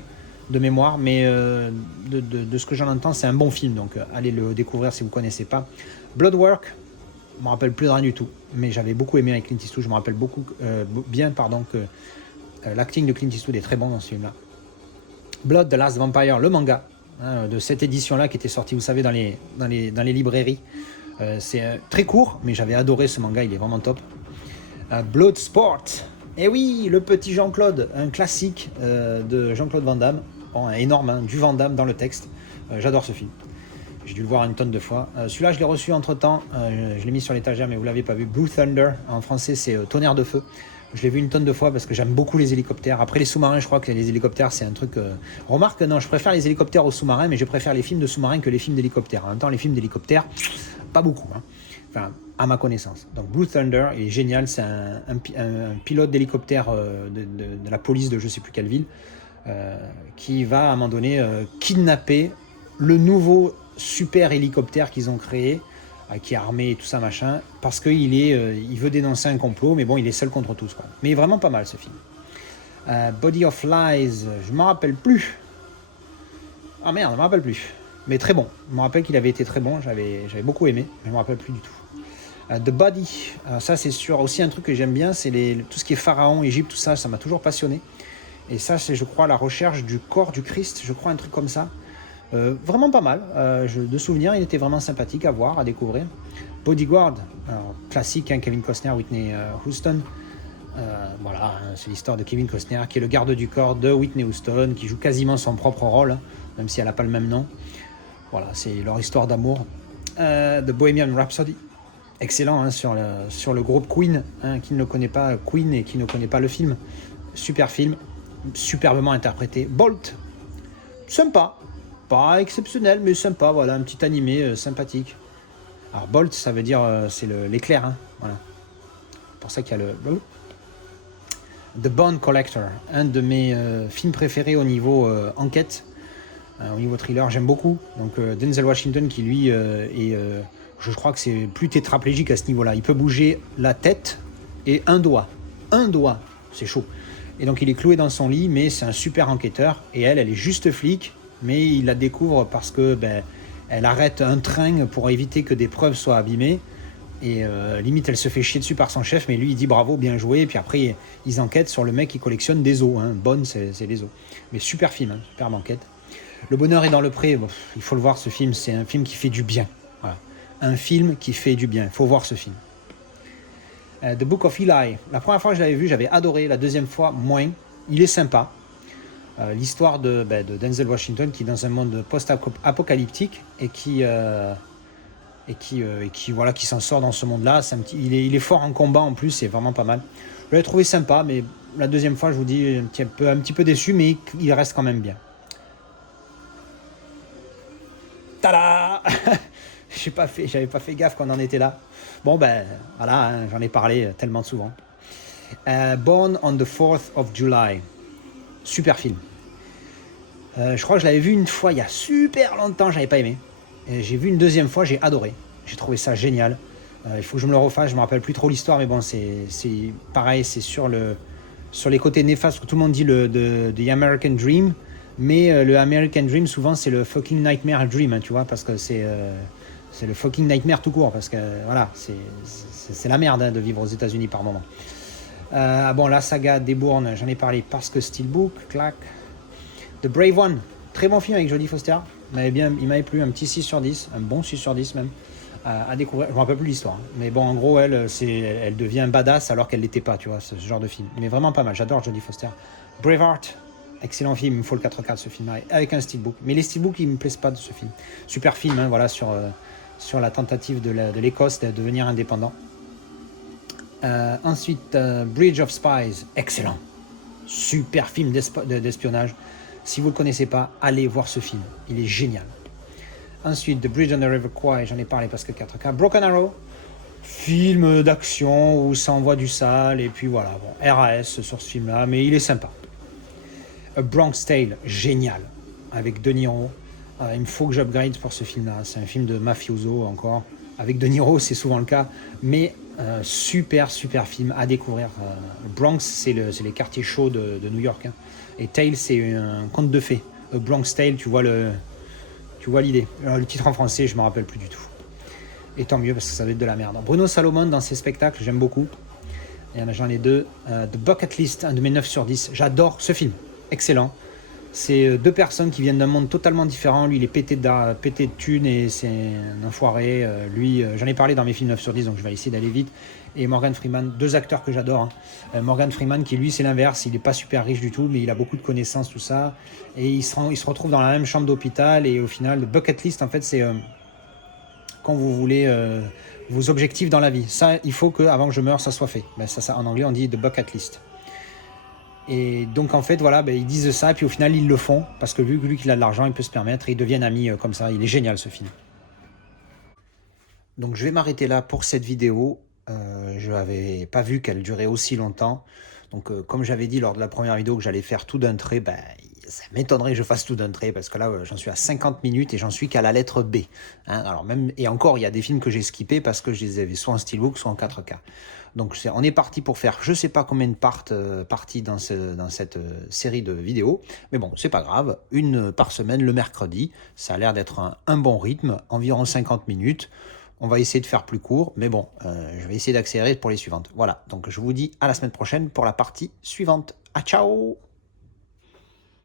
de mémoire, mais de ce que j'en entends, c'est un bon film. Donc allez le découvrir si vous ne connaissez pas. Bloodwork, je ne me rappelle plus de rien du tout, mais j'avais beaucoup aimé avec Clint Eastwood. Je me rappelle que l'acting de Clint Eastwood est très bon dans ce film-là. Blood, The Last Vampire, le manga de cette édition-là qui était sortie, vous savez, dans les librairies. C'est très court, mais j'avais adoré ce manga, il est vraiment top. Bloodsport, et oui, le petit Jean-Claude, un classique de Jean-Claude Van Damme, bon, énorme, hein, du Van Damme dans le texte. J'adore ce film. J'ai dû le voir une tonne de fois. Celui-là, je l'ai reçu entre-temps, je l'ai mis sur l'étagère, mais vous ne l'avez pas vu. Blue Thunder, en français, c'est Tonnerre de feu. Je l'ai vu une tonne de fois parce que j'aime beaucoup les hélicoptères. Après les sous-marins, je crois que les hélicoptères, c'est un truc... Remarque, non, je préfère les hélicoptères aux sous-marins, mais je préfère les films de sous-marins que les films d'hélicoptères. En même temps, les films d'hélicoptères, pas beaucoup. Hein. Enfin, à ma connaissance. Donc Blue Thunder, il est génial. C'est un pilote d'hélicoptère de la police de je ne sais plus quelle ville qui va, à un moment donné, kidnapper le nouveau super hélicoptère qu'ils ont créé, qui est armé et tout ça machin, parce qu'il il veut dénoncer un complot, mais bon, il est seul contre tous, quoi. Mais vraiment pas mal ce film. Body of Lies, je m'en rappelle plus. Ah merde, je m'en rappelle plus. Mais très bon. Je me rappelle qu'il avait été très bon, j'avais beaucoup aimé, mais je me rappelle plus du tout. The Body, ça c'est sûr, aussi un truc que j'aime bien, c'est tout ce qui est pharaon, Égypte, tout ça, ça m'a toujours passionné. Et ça, c'est, je crois, la recherche du corps du Christ, je crois, un truc comme ça. Vraiment pas mal, de souvenirs, il était vraiment sympathique à voir, à découvrir. Bodyguard, alors, classique, hein, Kevin Costner, Whitney Houston. Voilà, hein, c'est l'histoire de Kevin Costner qui est le garde du corps de Whitney Houston, qui joue quasiment son propre rôle, hein, même si elle n'a pas le même nom. Voilà, c'est leur histoire d'amour. The Bohemian Rhapsody, excellent, hein, sur le groupe Queen, hein, qui ne le connaît pas, Queen, et qui ne connaît pas le film. Super film, superbement interprété. Bolt, sympa. Pas exceptionnel, mais sympa, voilà, un petit animé sympathique. Alors Bolt, ça veut dire c'est l'éclair, hein, voilà. C'est pour ça qu'il y a le The Bone Collector, un de mes films préférés au niveau enquête, au niveau thriller, j'aime beaucoup. Donc Denzel Washington qui lui je crois que c'est plus tétraplégique à ce niveau-là. Il peut bouger la tête et un doigt, c'est chaud. Et donc il est cloué dans son lit, mais c'est un super enquêteur. Et elle est juste flic. Mais il la découvre parce que elle arrête un train pour éviter que des preuves soient abîmées. Et limite, elle se fait chier dessus par son chef, mais lui, il dit bravo, bien joué. Et puis après, ils enquêtent sur le mec qui collectionne des os. Hein. Bonne, c'est les os. Mais super film, hein, super enquête. Le bonheur est dans le pré. Bon, il faut le voir, ce film. C'est un film qui fait du bien. Voilà. Un film qui fait du bien. Il faut voir ce film. The Book of Eli. La première fois que je l'avais vu, j'avais adoré. La deuxième fois, moins. Il est sympa. L'histoire de Denzel Washington qui est dans un monde post-apocalyptique et qui s'en sort dans ce monde-là. Il est fort en combat en plus, c'est vraiment pas mal. Je l'ai trouvé sympa, mais la deuxième fois, je vous dis, un petit peu déçu, mais il reste quand même bien. Tada. J'avais pas fait gaffe qu'on en était là. Bon voilà, hein, j'en ai parlé tellement souvent. Born on the 4th of July. Super film. Je crois que je l'avais vu une fois il y a super longtemps, j'avais pas aimé. Et j'ai vu une deuxième fois, j'ai adoré. J'ai trouvé ça génial. Il faut que je me le refasse, je me rappelle plus trop l'histoire, mais bon, c'est pareil, c'est sur les côtés néfastes que tout le monde dit The American Dream, mais le American Dream souvent c'est le fucking nightmare dream, hein, tu vois, parce que c'est le fucking nightmare tout court, parce que voilà, c'est la merde, hein, de vivre aux États-Unis par moment. Bon, la saga des Bournes, j'en ai parlé parce que Steelbook, clac. The Brave One, très bon film avec Jodie Foster. Il m'avait plu, un petit 6 sur 10, un bon 6 sur 10 même, à découvrir. Je ne me rappelle plus l'histoire, hein. Mais bon, en gros, elle devient badass alors qu'elle ne l'était pas, tu vois, ce genre de film. Mais vraiment pas mal, j'adore Jodie Foster. Braveheart, excellent film, il me faut le 4K de ce film-là, avec un Steelbook. Mais les Steelbooks, ils ne me plaisent pas de ce film. Super film, hein, voilà, sur la tentative de l'Écosse de devenir indépendant. Ensuite, Bridge of Spies, excellent. Super film d'espionnage. Si vous ne le connaissez pas, allez voir ce film. Il est génial. Ensuite, The Bridge on the River Kwai, j'en ai parlé parce que 4K. Broken Arrow, film d'action où ça envoie du sale. Et puis voilà, bon, RAS sur ce film-là, mais il est sympa. A Bronx Tale, génial. Avec De Niro. Il me faut que j'upgrade pour ce film-là. C'est un film de mafioso encore. Avec De Niro, c'est souvent le cas. Mais Super, super film à découvrir. Bronx, c'est les quartiers chauds de New York, hein. Et Tale, c'est un conte de fées. Bronx Tale, tu vois l'idée. Le titre en français, je me rappelle plus du tout. Et tant mieux parce que ça doit être de la merde. Bruno Salomon dans ses spectacles, j'aime beaucoup. J'en ai deux. The Bucket List, un de mes 9 sur 10. J'adore ce film. Excellent. C'est deux personnes qui viennent d'un monde totalement différent. Lui, il est pété de thunes et c'est un enfoiré. Lui, j'en ai parlé dans mes films 9 sur 10, donc je vais essayer d'aller vite. Et Morgan Freeman, deux acteurs que j'adore, hein. Morgan Freeman, qui lui, c'est l'inverse. Il n'est pas super riche du tout, mais il a beaucoup de connaissances, tout ça. Et il se retrouve dans la même chambre d'hôpital. Et au final, le Bucket List, en fait, c'est quand vous voulez vos objectifs dans la vie. Ça, il faut que avant que je meure, ça soit fait. Ben, ça, en anglais, on dit The Bucket List. Et donc en fait voilà, ils disent ça et puis au final ils le font parce que vu que lui qu'il a de l'argent, il peut se permettre et ils deviennent amis comme ça. Il est génial ce film. Donc je vais m'arrêter là pour cette vidéo. Je n'avais pas vu qu'elle durait aussi longtemps. Donc comme j'avais dit lors de la première vidéo que j'allais faire tout d'un trait, ça m'étonnerait que je fasse tout d'un trait parce que là j'en suis à 50 minutes et j'en suis qu'à la lettre B, hein. Alors même, et encore il y a des films que j'ai skippés parce que je les avais soit en steelbook soit en 4K. Donc on est parti pour faire je sais pas combien de parties dans cette série de vidéos, mais bon c'est pas grave, une par semaine le mercredi, ça a l'air d'être un bon rythme, environ 50 minutes. On va essayer de faire plus court, mais bon, je vais essayer d'accélérer pour les suivantes. Voilà, donc je vous dis à la semaine prochaine pour la partie suivante. À ciao!